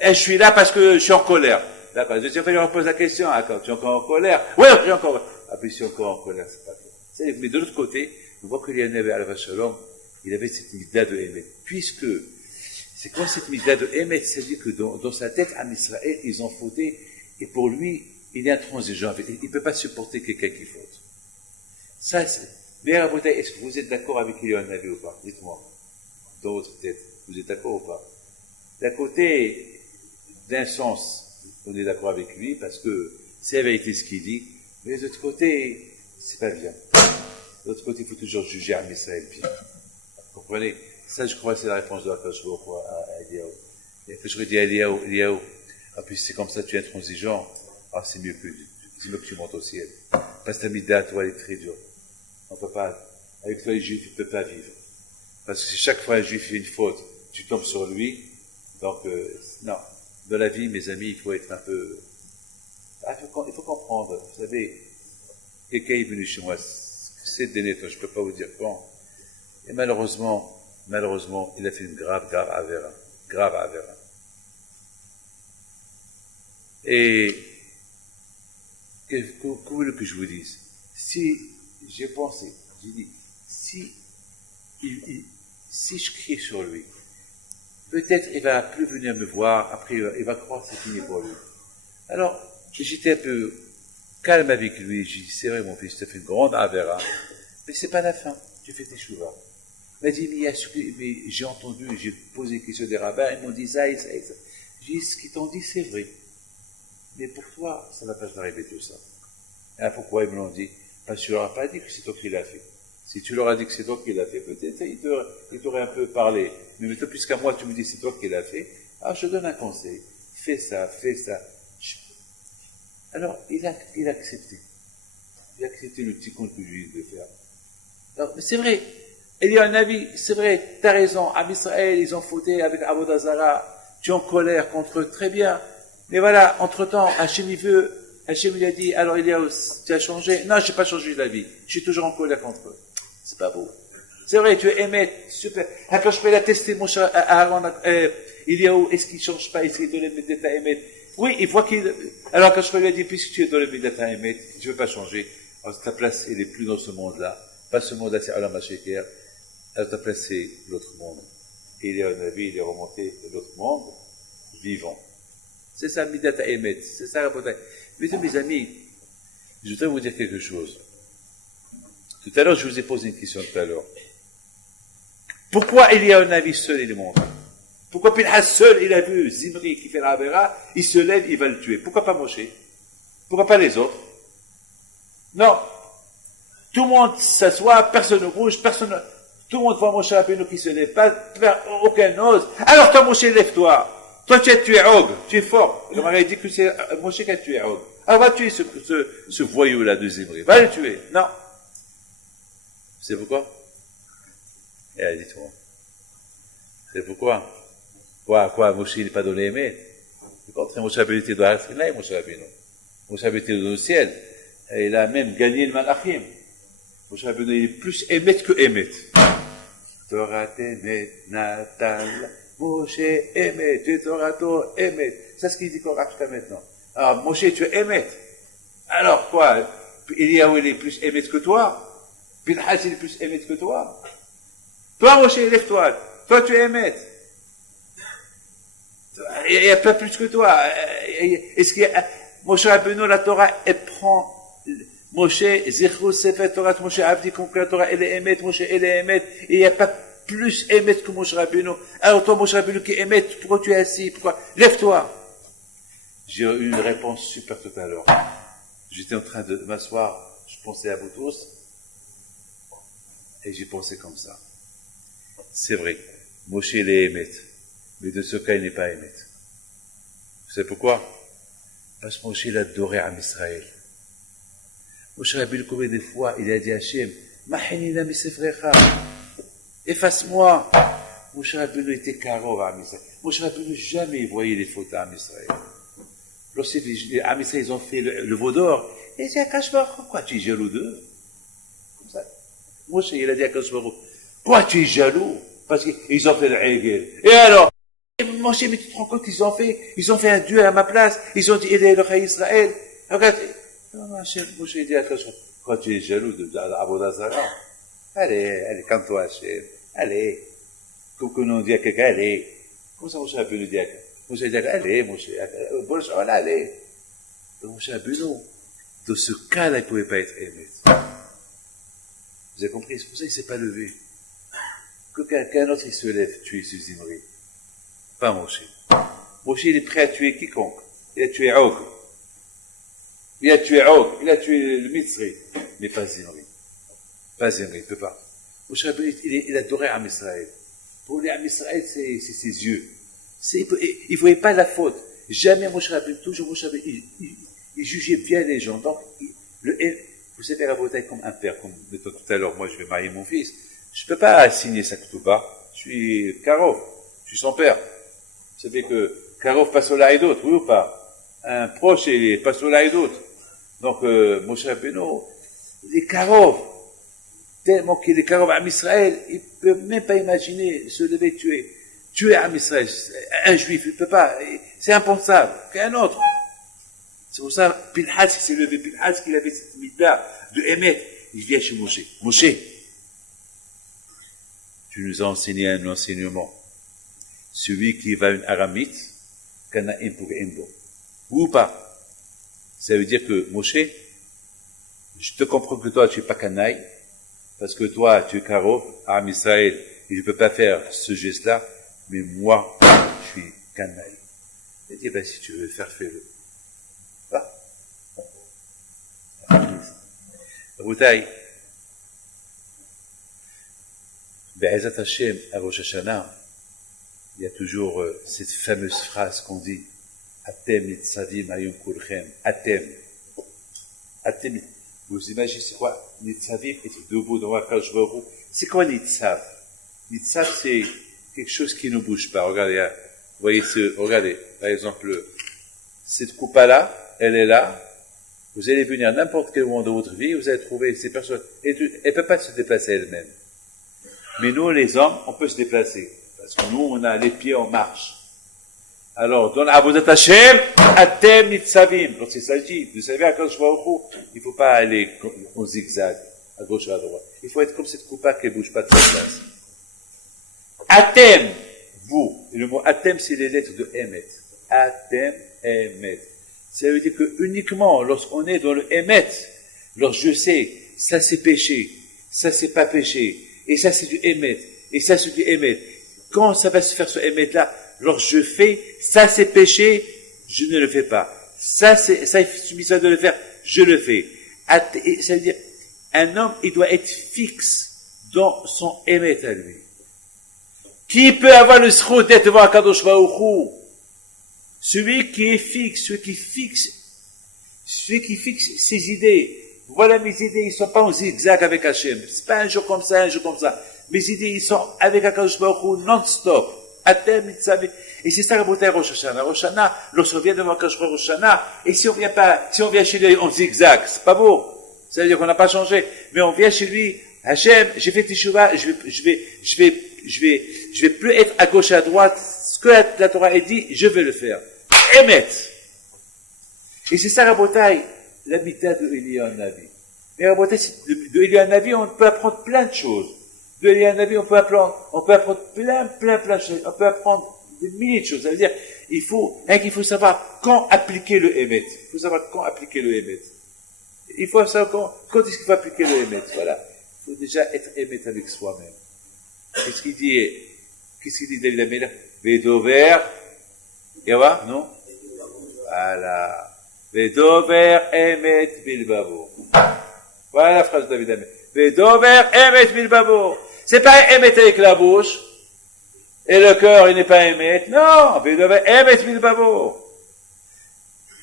Je suis là parce que je suis en colère. D'accord. La deuxième fois, il lui repose la question, quand tu es encore en colère? Oui, je suis encore. Ah, puis je suis encore en colère, c'est pas bien. Mais de l'autre côté, on voit qu'il y a un Nabi Alav Shalom, il avait cette midda de Emet. Puisque, c'est quoi cette midda de Emet? C'est-à-dire que dans sa tête, Am Israël, ils ont fauté, et pour lui, il est intransigeant. Il ne peut pas supporter quelqu'un qui faute. Ça, c'est. Mais Rabotai, est-ce que vous êtes d'accord avec qu'il y a un Nabi ou pas? Dites-moi. Dans votre tête. Vous êtes d'accord ou pas? D'un côté, d'un sens, on est d'accord avec lui, parce que c'est la vérité ce qu'il dit, mais de l'autre côté, c'est pas bien. De l'autre côté, il faut toujours juger Am Israël bien. Vous comprenez? Ça, je crois que c'est la réponse de Akash Baruch Hu à Eliyahu. Et Akash Baruch Hu dit à Eliyahu, ah, puis c'est comme ça, tu es intransigeant. Ah, c'est mieux que tu montes au ciel. Parce que ta midda, toi, elle est très dure. On peut pas, avec toi, les juifs, tu ne peux pas vivre. Parce que si chaque fois un juif fait une faute, tu tombes sur lui. Donc, non. Dans la vie, mes amis, il faut être un peu, il faut comprendre. Vous savez, quelqu'un est venu chez moi, c'est dénétant, je ne peux pas vous dire quand. Et malheureusement, il a fait une grave avéra. Et, que voulez que je vous dise? Si j'ai pensé, j'ai dit, si je crie sur lui, peut-être il va plus venir me voir, après il va croire que c'est fini pour lui. Alors, j'étais un peu calme avec lui, j'ai dit, c'est vrai mon fils, tu as fait une grande avéra, mais c'est pas la fin, tu fais tes chouvas. Il m'a dit, mais j'ai entendu, j'ai posé une question des rabbins, ils m'ont dit ça. J'ai dit, ce qu'ils t'ont dit, c'est vrai. Mais pour toi, ça ne va pas t'arriver tout ça. Alors pourquoi ils me l'ont dit? Parce que tu leur as pas dit que c'est toi qui l'as fait. Si tu leur as dit que c'est toi qui l'as fait, peut-être ils t'auraient un peu parlé. Mais maintenant, puisqu'à moi tu me dis que c'est toi qui l'as fait, je te donne un conseil. Fais ça. Alors, il a accepté. Il a accepté le petit compte que je lui ai dit de faire. Alors, mais c'est vrai. Il y a un avis, c'est vrai, t'as raison. Am Israël, ils ont fauté avec Avodah Zara. Tu es en colère contre eux, très bien. Mais voilà, entre-temps, Hachem il a dit, alors tu as changé? Non, je n'ai pas changé d'avis. Je suis toujours en colère contre eux. C'est pas beau. C'est vrai, tu es Emet, super. Quand je peux la tester, mon cher Aaron, est-ce qu'il ne change pas? Est-ce qu'il est dans le Médata Emet? Oui, il voit qu'il. Alors quand je lui ai dit, puisque tu es dans le Médata Emet, tu ne veux pas changer, alors ta place, elle n'est plus dans ce monde-là. Pas ce monde-là, c'est Alam HaSheker. Alors ta place, c'est l'autre monde. Et il est un avis, il est remonté de l'autre monde, vivant. C'est ça, Midata Emet. C'est ça, la bataille. Mais mes amis, je voudrais vous dire quelque chose. Tout à l'heure, je vous ai posé une question tout à l'heure. Pourquoi il y a un avis seul, il est monté? Pourquoi Pinhas seul, il a vu Zimri qui fait la Avera, il se lève, il va le tuer? Pourquoi pas Moshe? Pourquoi pas les autres? Non. Tout le monde s'assoit, personne ne bouge, tout le monde voit Moshe Rabbeinu qui se lève pas, aucun n'ose. Alors toi, Moshe, lève-toi. Toi, tu as tué Og, tu es fort. Je m'avais dit que c'est Moshe qui a tué Og. Alors va tuer ce voyou-là de Zimri. Va le tuer. Non. Vous savez pourquoi? Dites-moi. Vous savez pourquoi? Quoi, Moshe n'est pas donné Emet? Le contraire, Moshe Rabbeinu était dans la Trinai, Moshe Rabbeinu. Moshe Rabbeinu était dans le ciel. Et il a même gagné le Malachim. Moshe Rabbeinu, il est plus Emet que Emet. Torah Emet, Natal. Moshe Emet, tu es Torato Emet. C'est ce qu'il dit Korach jusqu'à maintenant. Alors, Moshe, tu es Emet. Alors, quoi? Eliyahu, il est plus Emet que toi? Pinhas, il est plus Emet que toi? Toi, Moshe, lève-toi. Toi, tu es Emet. Il n'y a pas plus que toi. Est-ce qu'il y a, Moshe Rabbeinu, la Torah, elle prend, Moshe, Zichru Sefer Torah, Moshe Abdi, comme la Torah, elle est Emet, Moshe, elle est Emet. Et il n'y a pas plus Emet que Moshe Rabbeinu. Alors toi, Moshe Rabbeinu qui est Emet, pourquoi tu es assis? Pourquoi? Lève-toi. J'ai eu une réponse super tout à l'heure. J'étais en train de m'asseoir, je pensais à vous tous, et j'ai pensé comme ça. C'est vrai, Moshe il est Emet, mais de ce cas il n'est pas Emet. Vous savez pourquoi? Parce que Moshe il adorait Am Israël. Moshe Rabbeinu, combien de fois il a dit à Hachem, Mahinina misefrecha, efface-moi. Moshe Rabbeinu était karov à Am Israël. Moshe Rabbeinu jamais voyait les fautes à Am Israël. Lorsque les Am Israël ils ont fait le veau d'or, il a dit à Akash Baruch, pourquoi tu es jaloux d'eux? Comme ça. Moshe il a dit à Akash Baruch, pourquoi tu es jaloux? Parce qu'ils ont fait le Hegel. Et alors? Moshe, mais tu te rends compte qu'ils ont fait un Dieu à ma place, ils ont dit aider le Chai Israël. Regarde, Moshe dit à Akash Baruch, pourquoi tu es jaloux d'Avodah Zarah? Allez, calme-toi, Hachem. Allez. Comme que nous dit à quelqu'un, allez. Comme ça, Moshe Rabbeinu dit à quelqu'un. Moshe dit, allez, Moshe, allez. Donc, Moshe Rabbeinu, dans ce cas-là, il ne pouvait pas être aimé. Vous avez compris? C'est pour ça qu'il ne s'est pas levé. Que quelqu'un d'autre, il se lève, tuer ce Zimri. Pas Moshe. Moshe, il est prêt à tuer quiconque. Il a tué Og. Il a tué le Mitzri. Mais pas Zimri. Pas Zimri, il ne peut pas. Moshe Rabbeinu, il adorait Am Israël. Pour les Am Israël, c'est ses yeux. Il ne voyait pas la faute. Jamais Moshe Rabbeinu, toujours Moshe Rabbeinu, il jugeait bien les gens. Donc, vous savez, la bataille comme un père, comme mettons tout à l'heure, moi je vais marier mon fils. Je ne peux pas signer sa ketouba. Je suis Karov. Je suis son père. Vous savez que Karov passe au laïdot, oui ou pas? Un proche, il passe au laïdot. Donc, Moshe Rabbeinu, les Karov, tellement qu'il est Karov à Israël, il ne peut même pas imaginer se lever tuer à Israël. Un juif, il ne peut pas. C'est impensable. Qu'un autre. C'est pour ça, Pinhas, il s'est levé. Pinhas, qu'il avait cette mitzvah de Emet. Il vient chez Moshe. Moshe, tu nous as enseigné un enseignement. Celui qui va une aramite, Kana'im pour Embo. Ou pas. Ça veut dire que, Moshe, je te comprends que toi, tu n'es pas Kanaï, parce que toi, tu es Karov, à Israël, et je ne peux pas faire ce geste-là, mais moi, je suis Kanaï. Il dit, ben, si tu veux le faire, fais-le. Raboutaï, Be'ezat Hashem, à Rosh Hashanah, il y a toujours cette fameuse phrase qu'on dit, Atem nitzavim ayom kulchem, Atem. Atem, vous imaginez c'est quoi? Nitzavim, être debout dans la Kadosh Baruch Hu. C'est quoi Nitzav? Nitzav, c'est quelque chose qui ne bouge pas. Regardez, hein. Vous voyez regardez, par exemple, cette coupa-là, elle est là. Vous allez venir à n'importe quel moment de votre vie, vous allez trouver ces personnes. Elle ne peut pas se déplacer elle-même. Mais nous, les hommes, on peut se déplacer. Parce que nous, on a les pieds en marche. Alors, dans l'Avodat Hashem, Atem Nitzavim. Lorsqu'il s'agit de servir à Kadosh Baruch Hu, il ne faut pas aller en zigzag, à gauche et à droite. Il faut être comme cette coupa qui ne bouge pas de sa place. Atem, vous. Et le mot Atem, c'est les lettres de Emet. Atem, Emet. Ça veut dire que uniquement lorsqu'on est dans le Emet, lorsque je sais, ça c'est péché, ça c'est pas péché, et ça c'est du Emet, et ça c'est du Emet. Quand ça va se faire ce Emet-là, lorsque je fais, ça c'est péché, je ne le fais pas. Ça il suffit de le faire, je le fais. Ça veut dire, un homme, il doit être fixe dans son Emet à lui. Qui peut avoir le sroud d'être devant Kadosh Baruch Hu? Celui qui est fixe, celui qui fixe ses idées. Voilà mes idées, ils ne sont pas en zigzag avec Hachem. C'est pas un jour comme ça, un jour comme ça. Mes idées, ils sont avec Akadosh Baruch Hu non-stop. Atem Mitzavim. Et c'est ça la beauté de Rosh Hashanah. Rosh Hashanah, lorsqu'on vient devant Akadosh Baruch Hu Rosh Hashanah, et si on vient chez lui en zigzag, c'est pas beau. Ça veut dire qu'on n'a pas changé. Mais on vient chez lui, Hachem, j'ai fait Teshuvah, je vais plus être à gauche et à droite. Ce que la Torah a dit, je vais le faire. Emet. Et c'est ça, Rabotai, la mita de Eliyahu Navi. Mais Rabotai, de Eliyahu Navi, on peut apprendre plein de choses. De Eliyahu Navi, on peut apprendre plein de choses. On peut apprendre des milliers de choses. Ça veut dire, il faut savoir quand appliquer le Emet. Il faut savoir quand appliquer le Emet. Il faut savoir quand est-ce qu'il faut appliquer le Emet. Voilà. Il faut déjà être Emet avec soi-même. Qu'est-ce qu'il dit David Améler? Vedover, Yawa, non? Voilà. Vedover Emet Bilbavo. Voilà la phrase de David Amet. Vedover emet bilbabo. C'est pas emet avec la bouche, et le cœur, il n'est pas emet. Non, vedover emet bilbabo.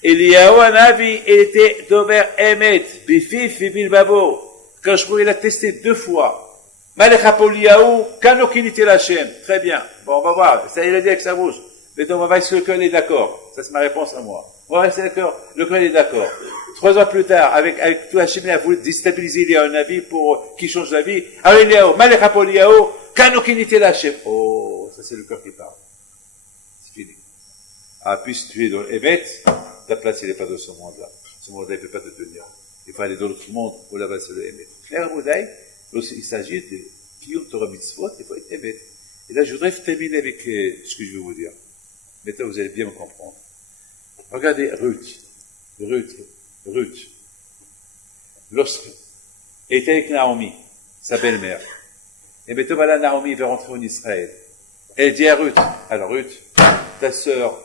Eliyahu Hanavi, il était dover emet, bifif et bilbabo. Quand je il a testé 2 fois. Malek Apoliyahu, kanokilité l'Hachem. Très bien. Bon, on va voir. Ça, il a dit avec sa bouche. Mais donc, on va voir si le cœur est d'accord. Ça, c'est ma réponse à moi. On va voir si le cœur est d'accord. 3 ans plus tard, avec tout Hachem, il a voulu déstabiliser Eliyahu Hanavi pour qu'il change la vie. Alors, Eliyahu, Malek Apoliyahu, kanokilité l'Hachem. Oh, ça, c'est le cœur qui parle. C'est fini. Ah, puisque tu es dans Emet, ta place, il n'est pas dans ce monde-là. Ce monde-là, il ne peut pas te tenir. Il faut aller dans l'autre monde, où là-bas, c'est le Emet. Claire Boudaï, lorsqu'il s'agit de Kiyum Torah Mitzvot, il faut être Emet. Et là, je voudrais terminer avec ce que je vais vous dire. Maintenant, vous allez bien me comprendre. Regardez Ruth. Lorsqu'elle était avec Naomi, sa belle-mère, et maintenant, voilà, Naomi va rentrer en Israël. Elle dit à Ruth, alors Ruth, ta sœur,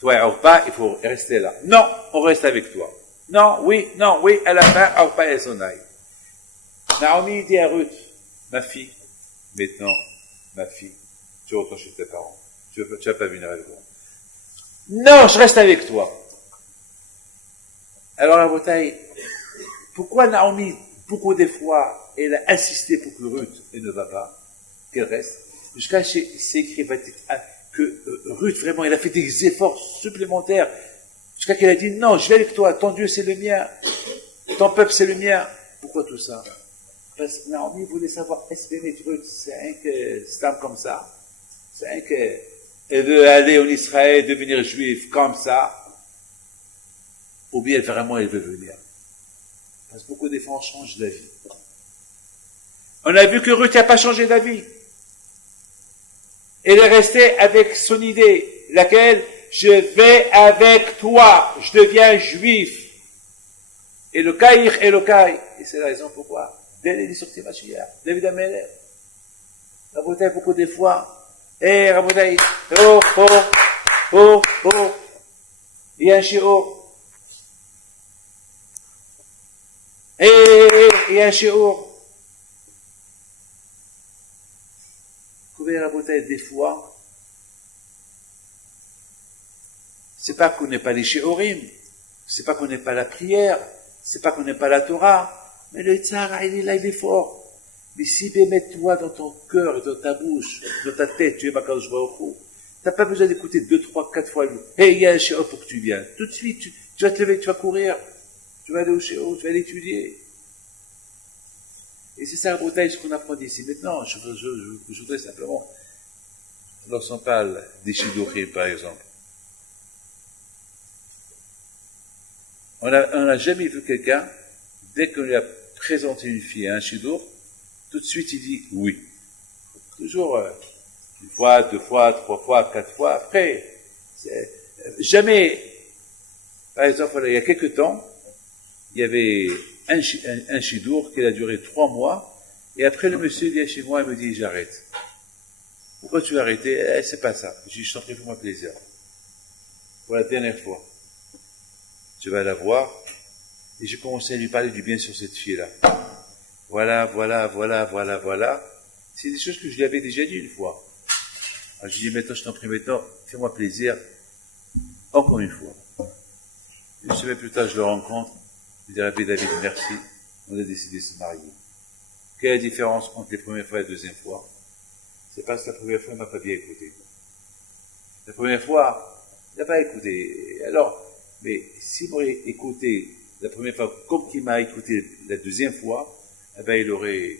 toi et Orpa, il faut rester là. Non, on reste avec toi. Non, oui, à la fin, Orpa et son aïe. Naomi dit à Ruth, ma fille, maintenant, tu retournes chez tes parents. Tu vas pas venir avec moi. Non, je reste avec toi. Alors la bataille, pourquoi Naomi, beaucoup de fois, elle a insisté pour que Ruth, elle ne va pas, qu'elle reste, jusqu'à c'est écrit que Ruth, vraiment, elle a fait des efforts supplémentaires, jusqu'à qu'elle a dit, non, je vais avec toi, ton Dieu c'est le mien, ton peuple c'est le mien. Pourquoi tout ça? Parce que Naomi voulait savoir, est-ce que Ruth, c'est un que c'est comme ça? C'est un que elle veut aller en Israël, devenir juif comme ça? Ou bien vraiment elle veut venir? Parce que beaucoup de fois on change d'avis. On a vu que Ruth n'a pas changé d'avis. Elle est restée avec son idée, laquelle, je vais avec toi, je deviens juif. Et le Kaïr et le Kaï. Et c'est la raison pourquoi. Dès les sorties Mashiach, David Amelech. Rabotai, beaucoup de fois. Rabotai, il y a un shiur. Il y a un shiur. Couvert Rabotai, des fois, c'est pas qu'on n'ait pas les shiurim, c'est pas qu'on n'ait pas la prière, c'est pas qu'on n'ait pas la Torah, mais le Tzara, il est là, il est fort. Mais si mets-toi dans ton cœur et dans ta bouche, dans ta tête, tu es Makadosh Baruch Hu, t'as pas besoin d'écouter 2, 3, 4 fois, il y a un shiur pour que tu viennes. Tout de suite, tu vas te lever, tu vas courir, tu vas aller au shiur, tu vas aller étudier. Et c'est ça, la bouteille, ce qu'on apprend d'ici. Maintenant, je voudrais simplement, lorsqu'on parle des shidurim, par exemple, on n'a jamais vu quelqu'un, dès qu'on lui a présenté une fille à un shidur, tout de suite il dit oui. Toujours 1 fois, 2 fois, 3 fois, 4 fois. Après, jamais. Par exemple, voilà, il y a quelque temps, il y avait un shidur qui a duré 3 mois, et après le monsieur vient chez moi et me dit j'arrête. Pourquoi tu as arrêté? C'est pas ça. Je dis je t'en prie, fais-moi plaisir. Pour la dernière fois. Je vais la voir, et j'ai commencé à lui parler du bien sur cette fille-là. Voilà. C'est des choses que je lui avais déjà dit une fois. Alors je dis maintenant, je t'en prie, maintenant, fais-moi plaisir, encore une fois. Une semaine plus tard, je le rencontre, je dis Rabbi David, merci, on a décidé de se marier. Quelle est la différence entre les premières fois et la deuxième fois? C'est parce que la première fois, il m'a pas bien écouté. La première fois, il n'a pas écouté. Alors, mais s'il m'aurait écouté la première fois comme qu'il m'a écouté la deuxième fois, eh ben il aurait,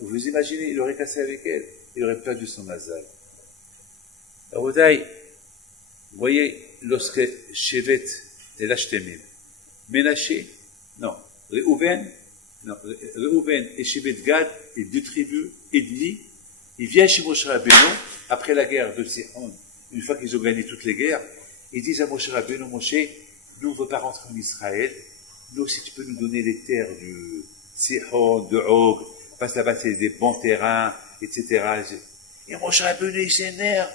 vous imaginez, il aurait cassé avec elle, il aurait perdu son mazal. Alors, vous voyez, lorsque Shevet et Lashtemim, Ménaché, non, Reuven et Shevet Gad, et 2 tribus ennemies, ils viennent chez Moshe Rabbeinu, après la guerre de Sihon, une fois qu'ils ont gagné toutes les guerres, ils disent à Moshe Rabbeinu, Moshe, nous on ne veut pas rentrer en Israël, nous si tu peux nous donner les terres du Sihon, de Og, parce que là-bas c'est des bons terrains, etc. Et Moshe Rabbeinu il s'énerve,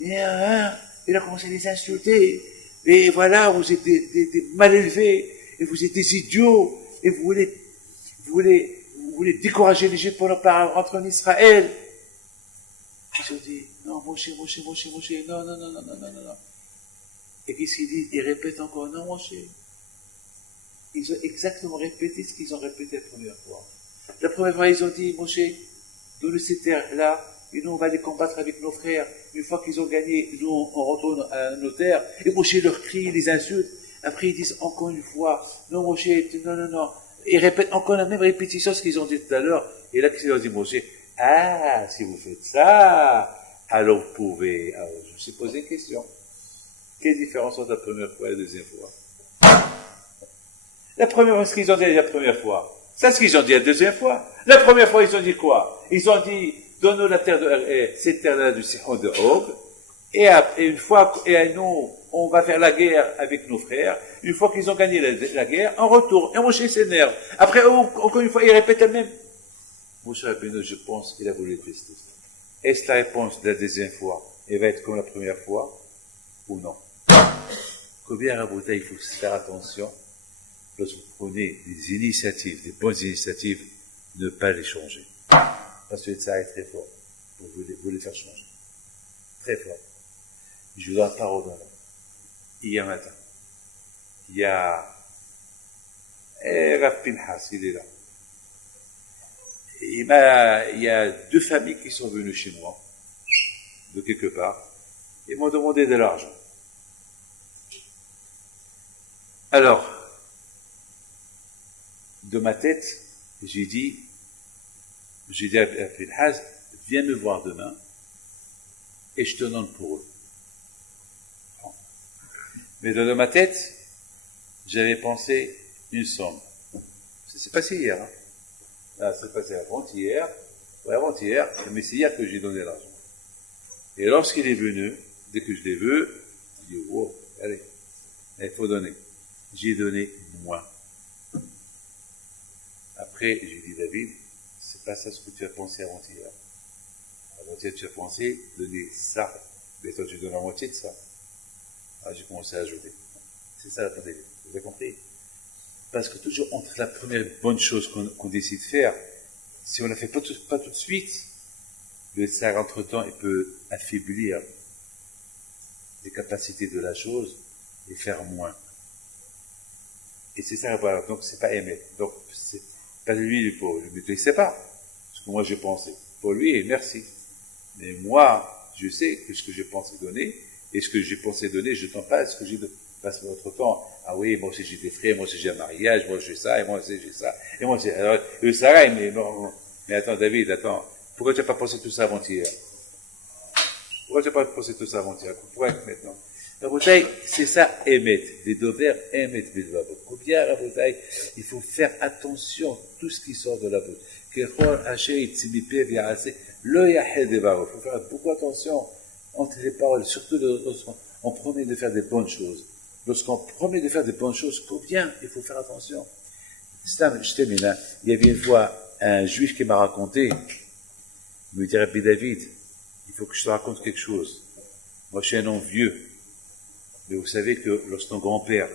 il a commencé à les insulter, et voilà, vous êtes des mal élevés, et vous êtes des idiots, et vous voulez décourager l'Égypte pour ne pas rentrer en Israël. Ils ont dit, non, Moshe, non, non. Et qu'est-ce qu'ils disent? Ils répètent encore, non, Moshe. Ils ont exactement répété ce qu'ils ont répété la première fois. La première fois, ils ont dit, Moshe, donne ces terres-là, et nous, on va les combattre avec nos frères. Une fois qu'ils ont gagné, nous, on retourne à nos terres. Et Moshe leur crie, les insulte. Après, ils disent encore une fois, non, Moshe, non. Ils répètent encore la même répétition, ce qu'ils ont dit tout à l'heure. Et là, qu'est-ce qu'ils ont dit, Moshe? Ah, si vous faites ça, alors vous pouvez. Alors, je me suis posé une question. Quelle différence entre la première fois et la deuxième fois? La première fois, ce qu'ils ont dit la première fois. C'est ce qu'ils ont dit la deuxième fois. La première fois, ils ont dit quoi? Ils ont dit, donne-nous la terre cette terre-là du Sihon de Og, et une fois, et à nous, on va faire la guerre avec nos frères. Une fois qu'ils ont gagné la guerre, on retourne. Et Moshe s'énerve. Après, encore une fois, il répète la même. Moshe Rabbeinu, je pense qu'il a voulu tester. Est-ce la réponse de la deuxième fois, elle va être comme la première fois, ou non? Combien à Rabouta, il faut faire attention, lorsque vous prenez des initiatives, des bonnes initiatives, ne pas les changer. Parce que ça est très fort, pour vous les faire changer. Très fort. Je vous donne un pardon. Hier matin, il y a Rav Pinhas, il est là. Il y a deux familles qui sont venues chez moi, de quelque part, et m'ont demandé de l'argent. Alors, de ma tête, j'ai dit à Pinhas, viens me voir demain, et je te donne pour eux. Mais dans ma tête, j'avais pensé une somme. Ça s'est passé hier. Hein. Là, ça s'est passé avant-hier, mais c'est hier que j'ai donné l'argent. Et lorsqu'il est venu, dès que je l'ai vu, j'ai dit, oh, allez, il faut donner. J'ai donné moins. Après, j'ai dit, David, c'est pas ça ce que tu as pensé avant-hier. Avant-hier, tu as pensé donner ça. Mais toi, tu donnes la moitié de ça. Ah, j'ai commencé à ajouter. C'est ça la pandémie. Vous avez compris? Parce que toujours entre la première bonne chose qu'on décide de faire, si on ne la fait pas tout de suite, le tsar entre-temps, il peut affaiblir les capacités de la chose et faire moins. Et c'est ça, voilà. Donc c'est pas aimer. Donc c'est pas lui le pauvre. Le ne sait pas ce que moi j'ai pensé. Pour lui, merci. Mais moi, je sais que ce que j'ai pensé donner, et ce que j'ai pensé donner, je t'en passe ce que j'ai donné. Parce que notre temps, ah oui, moi aussi j'ai des frères, moi aussi j'ai un mariage, moi j'ai ça, et moi aussi j'ai ça, et moi aussi, alors, le Sarah, mais attends, David, attends, pourquoi tu n'as pas pensé tout ça avant-hier? Pourquoi tu n'as pas pensé tout ça avant-hier? Pourquoi maintenant? La bouteille, c'est ça, émettre. Les dovers émettent les doigts. Combien la bouteille, il faut faire attention à tout ce qui sort de la bouche. Il faut faire beaucoup attention entre les paroles, surtout lorsqu'on promet de faire des bonnes choses. Lorsqu'on promet de faire des bonnes choses, combien il faut faire attention. Il y avait une fois un juif qui m'a raconté, il me dit, Rabbi David, il faut que je te raconte quelque chose. Moi, je suis un homme vieux. Mais vous savez que lorsque ton grand-père,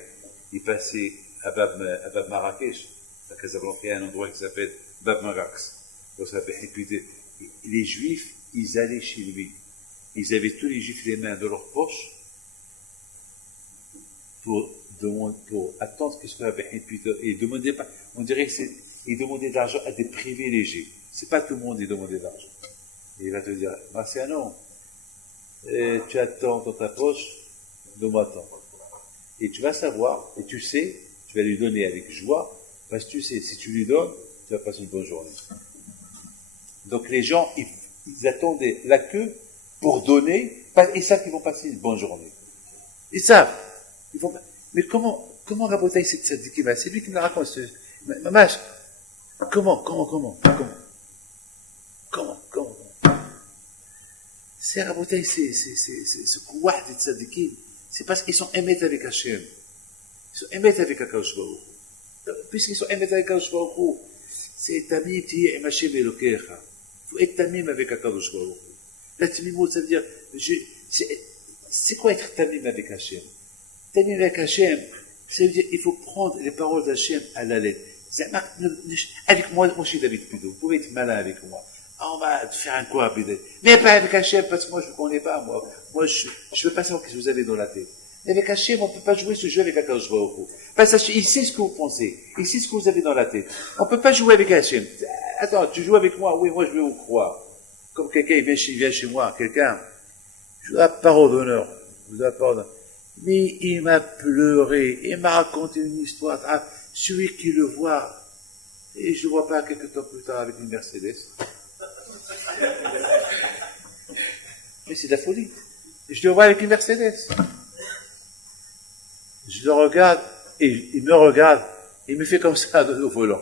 il passait à Bab Marrakech, à Casablanca, il y a un endroit qui s'appelle Bab Marax. Les Juifs, ils allaient chez lui. Ils avaient tous les Juifs les mains dans leurs poches pour attendre qu'est-ce qu'on avait. Et ils demandaient pas, on dirait qu'ils demandaient de l'argent à des privilégiés. C'est pas tout le monde qui demandait de l'argent. Et il va te dire, Marciano, tu attends dans ta poche, donne-moi tant. Et tu vas savoir, et tu sais, tu vas lui donner avec joie, parce que tu sais, si tu lui donnes, tu vas passer une bonne journée. Donc les gens, ils attendaient la queue pour donner, ils savent qu'ils vont passer une bonne journée. Ils savent. Mais comment raboter cette tzadikim? C'est lui qui me la raconte. Mamash, comment? C'est raboter, c'est ce kouah des tzadikim. C'est parce qu'ils sont émettés avec Hachem. Ils sont émettés avec Akadosh Baruch Hu. Puisqu'ils sont émettés avec Akadosh Baruch Hu, c'est tamim tiye im Hachem Elokecha. Il faut être tamim avec Akadosh Baruch Hu. La tamimut, ça veut dire, c'est quoi être tamim avec Hachem? Tamim avec Hachem, Ça veut dire qu'il faut prendre les paroles d'Hachem à la lettre. Avec moi, je suis David plutôt. Vous pouvez être malin avec moi. Ah, on va faire un quoi, peut-être. Mais pas avec Hachem, parce que moi, je ne vous connais pas, moi. Moi, je ne veux pas savoir ce que vous avez dans la tête. Mais avec Hachem, on ne peut pas jouer ce jeu avec Akadosh Baruch Hu. Parce qu'il sait ce que vous pensez. Il sait ce que vous avez dans la tête. On ne peut pas jouer avec Hachem. Attends, tu joues avec moi? Oui, moi, je vais vous croire. Comme quelqu'un, il vient chez moi, quelqu'un, je dois parole d'honneur. Mais il m'a pleuré, il m'a raconté une histoire. Ah, celui qui le voit, et je ne vois pas quelques temps plus tard avec une Mercedes. Mais c'est de la folie. Je le vois avec une Mercedes. Je le regarde, et il me regarde, et il me fait comme ça au volant.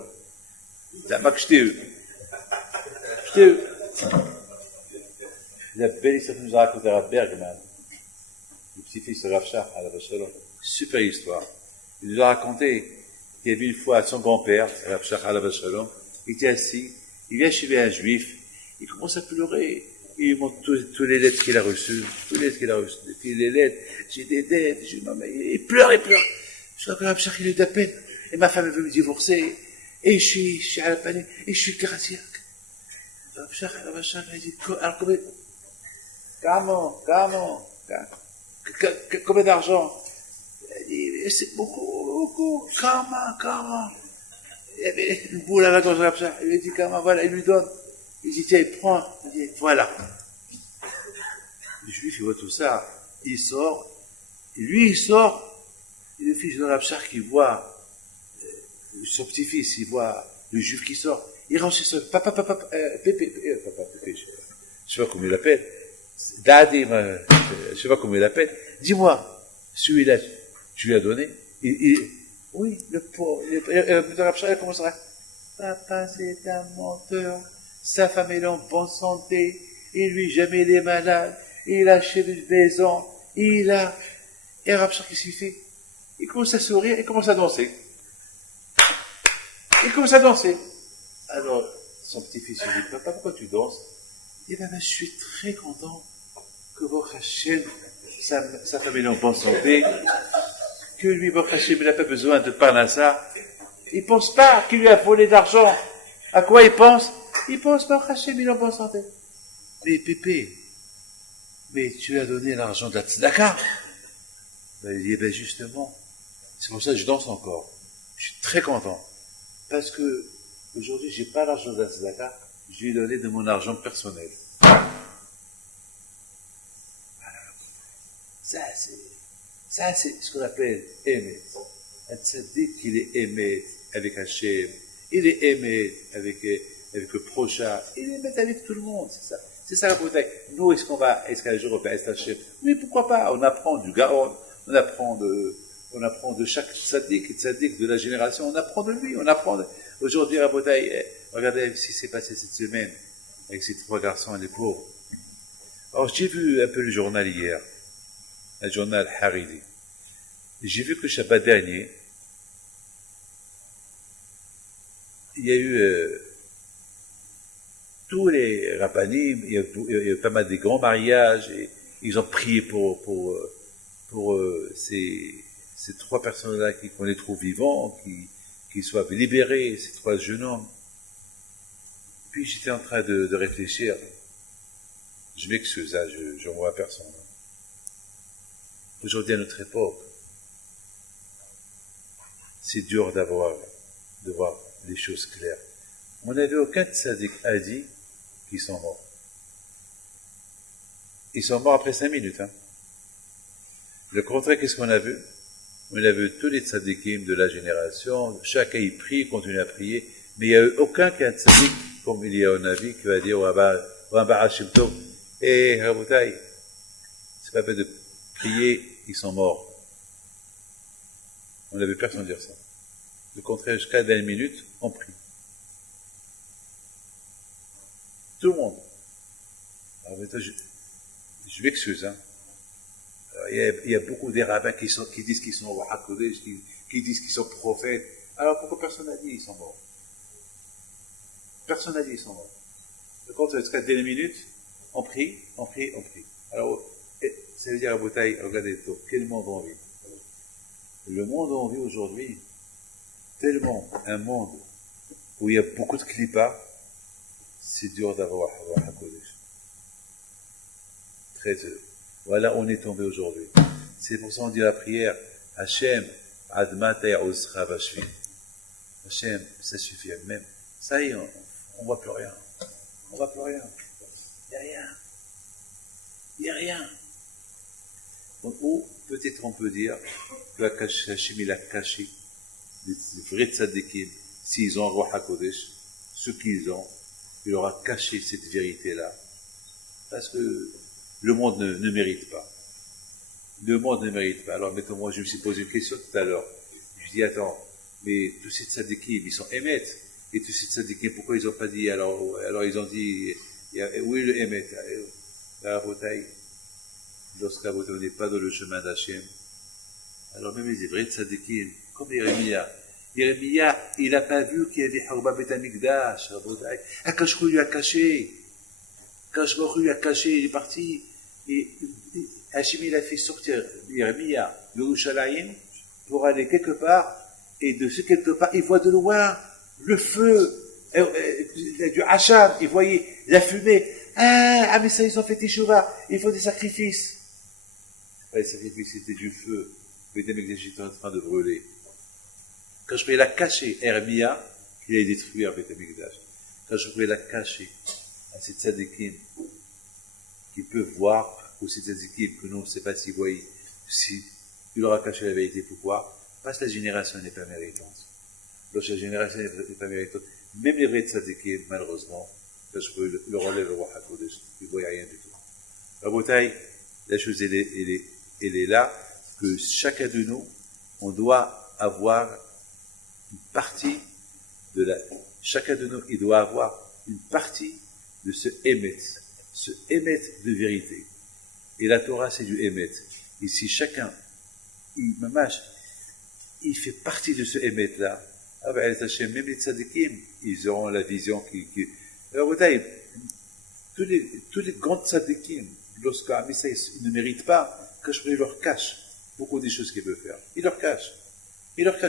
La belle histoire que nous a racontée à Bergman, le petit-fils de Rav Shach, à Shalom. Super histoire. Il nous a raconté qu'il y avait une fois son grand-père, Rav Shach, à Shalom, il était assis, il vient chez un juif, il commence à pleurer, il lui montre toutes les lettres qu'il a reçues, les lettres, j'ai des dettes, il pleure. Je crois que Rav Shach, il a eu de la peine, et ma femme veut me divorcer, et je suis à la panique, et je suis cardiaque. Rav Shach, il dit, alors comment, combien d'argent? Il dit, c'est beaucoup, comment. Il y avait une boule à la gorge de Rav Shach. Il lui dit, comment, voilà, il lui donne. Il dit, tiens, il prend. Il dit, voilà. Le juif, il voit tout ça. Il sort. Et lui, il sort. Et le fils de Rav Shach, qui voit, son petit-fils, il voit le juif qui sort. Il rentre chez son papa, Pépé, je sais pas comment il l'appelle. Daddy, je sais pas comment il l'appelle. Dis-moi, celui-là, tu lui as donné? Oui, le pauvre, le Rav Shach, il commencera. Papa, c'est un menteur. Sa femme est en bonne santé. Et lui, jamais il est malade. Il a acheté une maison. Et Rav Shach, qu'est-ce qu'il fait? Il commence à sourire, il commence à danser. Alors, son petit-fils lui dit, papa, pourquoi tu danses? Il dit, je suis très content que votre Hachem, sa famille est en bonne santé, que lui, votre Hachem, il n'a pas besoin de Parnassa. Il ne pense pas qu'il lui a volé d'argent. À quoi il pense? Il pense pas que Hachem, il est en bonne santé. Mais Pépé, mais tu lui as donné l'argent de la tzedaka. Il dit, justement, c'est pour ça que je danse encore. Je suis très content. Parce que aujourd'hui, j'ai pas l'argent de la tzedaka, je lui ai donné de mon argent personnel. Ça, c'est ce qu'on appelle Emet. Un tzaddik, il est Emet avec Hachem, il est Emet avec le prochain, il est Emet avec tout le monde, c'est ça. C'est ça la bouteille. Nous, est-ce qu'un jour on va être Hachem? Oui, pourquoi pas? On apprend du Gaon, on apprend de chaque tzaddik de la génération, on apprend de lui, Aujourd'hui, la bouteille, regardez ce qui s'est passé cette semaine avec ces trois garçons et les pauvres. Alors, j'ai vu un peu le journal hier, un journal Haridi. J'ai vu que le Shabbat dernier, il y a eu tous les rabbanim, il y a eu pas mal de grands mariages, et ils ont prié pour ces trois personnes-là qu'on les trouve vivants, qu'ils soient libérés, ces trois jeunes hommes. Puis j'étais en train de réfléchir. Je m'excuse, hein, je vois personne. Aujourd'hui, à notre époque, c'est dur de voir les choses claires. On n'avait aucun tzaddik a dit qu'ils sont morts. Ils sont morts après 5 minutes. Hein. Le contraire, qu'est-ce qu'on a vu? On a vu tous les tzaddikim de la génération, chacun y prie, continue à prier, mais il n'y a eu aucun qu'un tzaddik, comme il y a un avis, qui va dire, et Raboutaï, c'est pas peine de prier, ils sont morts. On n'a vu personne dire ça. Le contraire, jusqu'à 20 minutes, on prie. Tout le monde. Alors maintenant, je m'excuse, hein. Alors, il y a beaucoup des rabbins qui disent qu'ils sont Hakodesh, qui disent qu'ils sont prophètes. Alors pourquoi personne n'a dit qu'ils sont morts? Personne n'a dit qu'ils sont morts. Le contraire, jusqu'à 20 minutes, on prie. Alors, ça veut dire à Boutaï, regardez, quel monde on vit. Le monde où on vit aujourd'hui, tellement un monde où il y a beaucoup de clipas, c'est dur d'avoir un Kodesh. Très dur. Voilà, on est tombé aujourd'hui. C'est pour ça qu'on dit la prière, Hachem, Adma Ta'osra Vashvi. Hachem, ça suffit même. Ça y est, on voit plus rien. On voit plus rien. Il n'y a rien. Il n'y a rien. Donc, ou peut-être on peut dire que Hachem il a caché les vrais tzadikim, s'ils ont un roi HaKodesh, ce qu'ils ont, il leur a caché cette vérité-là. Parce que le monde ne mérite pas. Le monde ne mérite pas. Alors, mettons-moi, je me suis posé une question tout à l'heure. Je dis, attends, mais tous ces tzadikim, ils sont émettes. Et tous ces tzadikim, pourquoi ils n'ont pas dit, alors ils ont dit, où est le émet? La bataille, lorsqu'à on n'est pas dans le chemin d'Hachem. Alors même les vrais tzadikim, comme Jérémia, il n'a pas vu qu'il y avait Harba Bet Amikdash, Akash lui a caché. Akash lui a caché, il est parti. Et Hachem, il a fait sortir Jérémia de Yerushalayim pour aller quelque part. Et de ce quelque part, il voit de loin le feu du Hacham. Il voyait la fumée. Ah, mais ça, ils ont fait Teshuvah. Il faut des sacrifices. Les sacrifices, c'était du feu. Bet Amikdash était en train de brûler. Quand je il a caché Hermia, qu'il allait détruire Bet Amikdash. Quand je il a caché à ces tzadikim qui peuvent voir, ou ces tzadikim que nous, on ne sait pas s'ils voient, si il leur a caché la vérité, pourquoi? Parce que la génération n'est pas méritante. Lorsque la génération n'est pas méritante, même les vrais tzadikim, malheureusement, quand je le relève le roi HaKodesh, ils ne voient rien du tout. La bataille, la chose, elle est là, que chacun de nous, on doit avoir une partie chacun de nous, il doit avoir une partie de ce émet de vérité. Et la Torah, c'est du émet. Et si chacun, il fait partie de ce émet-là, même les tzadikim, ils auront la vision Alors, vous voyez, tous les grands tzadikim, lorsqu'un Messiah ne mérite pas, quand je leur cache beaucoup des choses qu'il peut faire. Il leur cache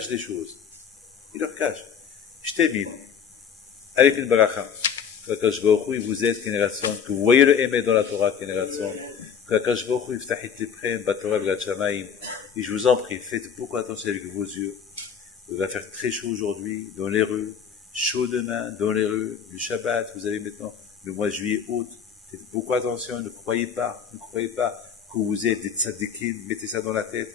des choses. Il leur cache. Je termine avec une baracha. Qu'Akash Baruch Hu vous êtes génération, que vous voyez le émet dans la Torah génération, qu'Akash Baruch Hu yiftach et liprem b'Torah v'Yad Shamayim. Et je vous en prie, faites beaucoup attention avec vos yeux. Il va faire très chaud aujourd'hui dans les rues, chaud demain dans les rues, du Shabbat. Vous avez maintenant le mois de juillet, août. Faites beaucoup attention. Ne croyez pas que vous êtes des tzadikim. Mettez ça dans la tête.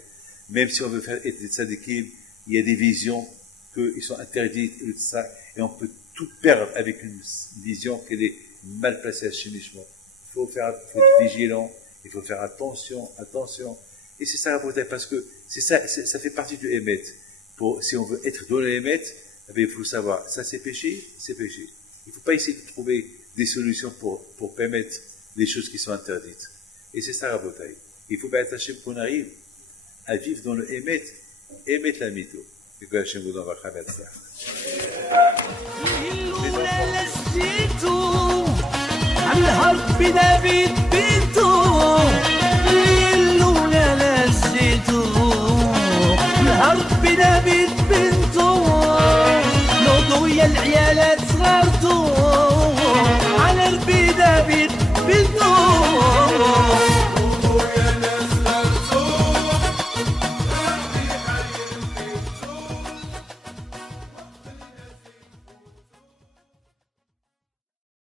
Même si on veut faire être des tzadikim, il y a des visions qu'ils sont interdites et on peut tout perdre avec une vision qu'elle est mal placée à chimiquement. Il faut être vigilant, il faut faire attention. Et c'est ça la beauté, parce que ça fait partie du émet. Si on veut être dans le émet, il faut savoir, ça c'est péché. Il ne faut pas essayer de trouver des solutions pour permettre des choses qui sont interdites. Et c'est ça la beauté. Il faut pas être Hachem qu'on arrive à vivre dans le émet la mytho. Et que Hachem vous donne la chamatzah. العيالات صغرتو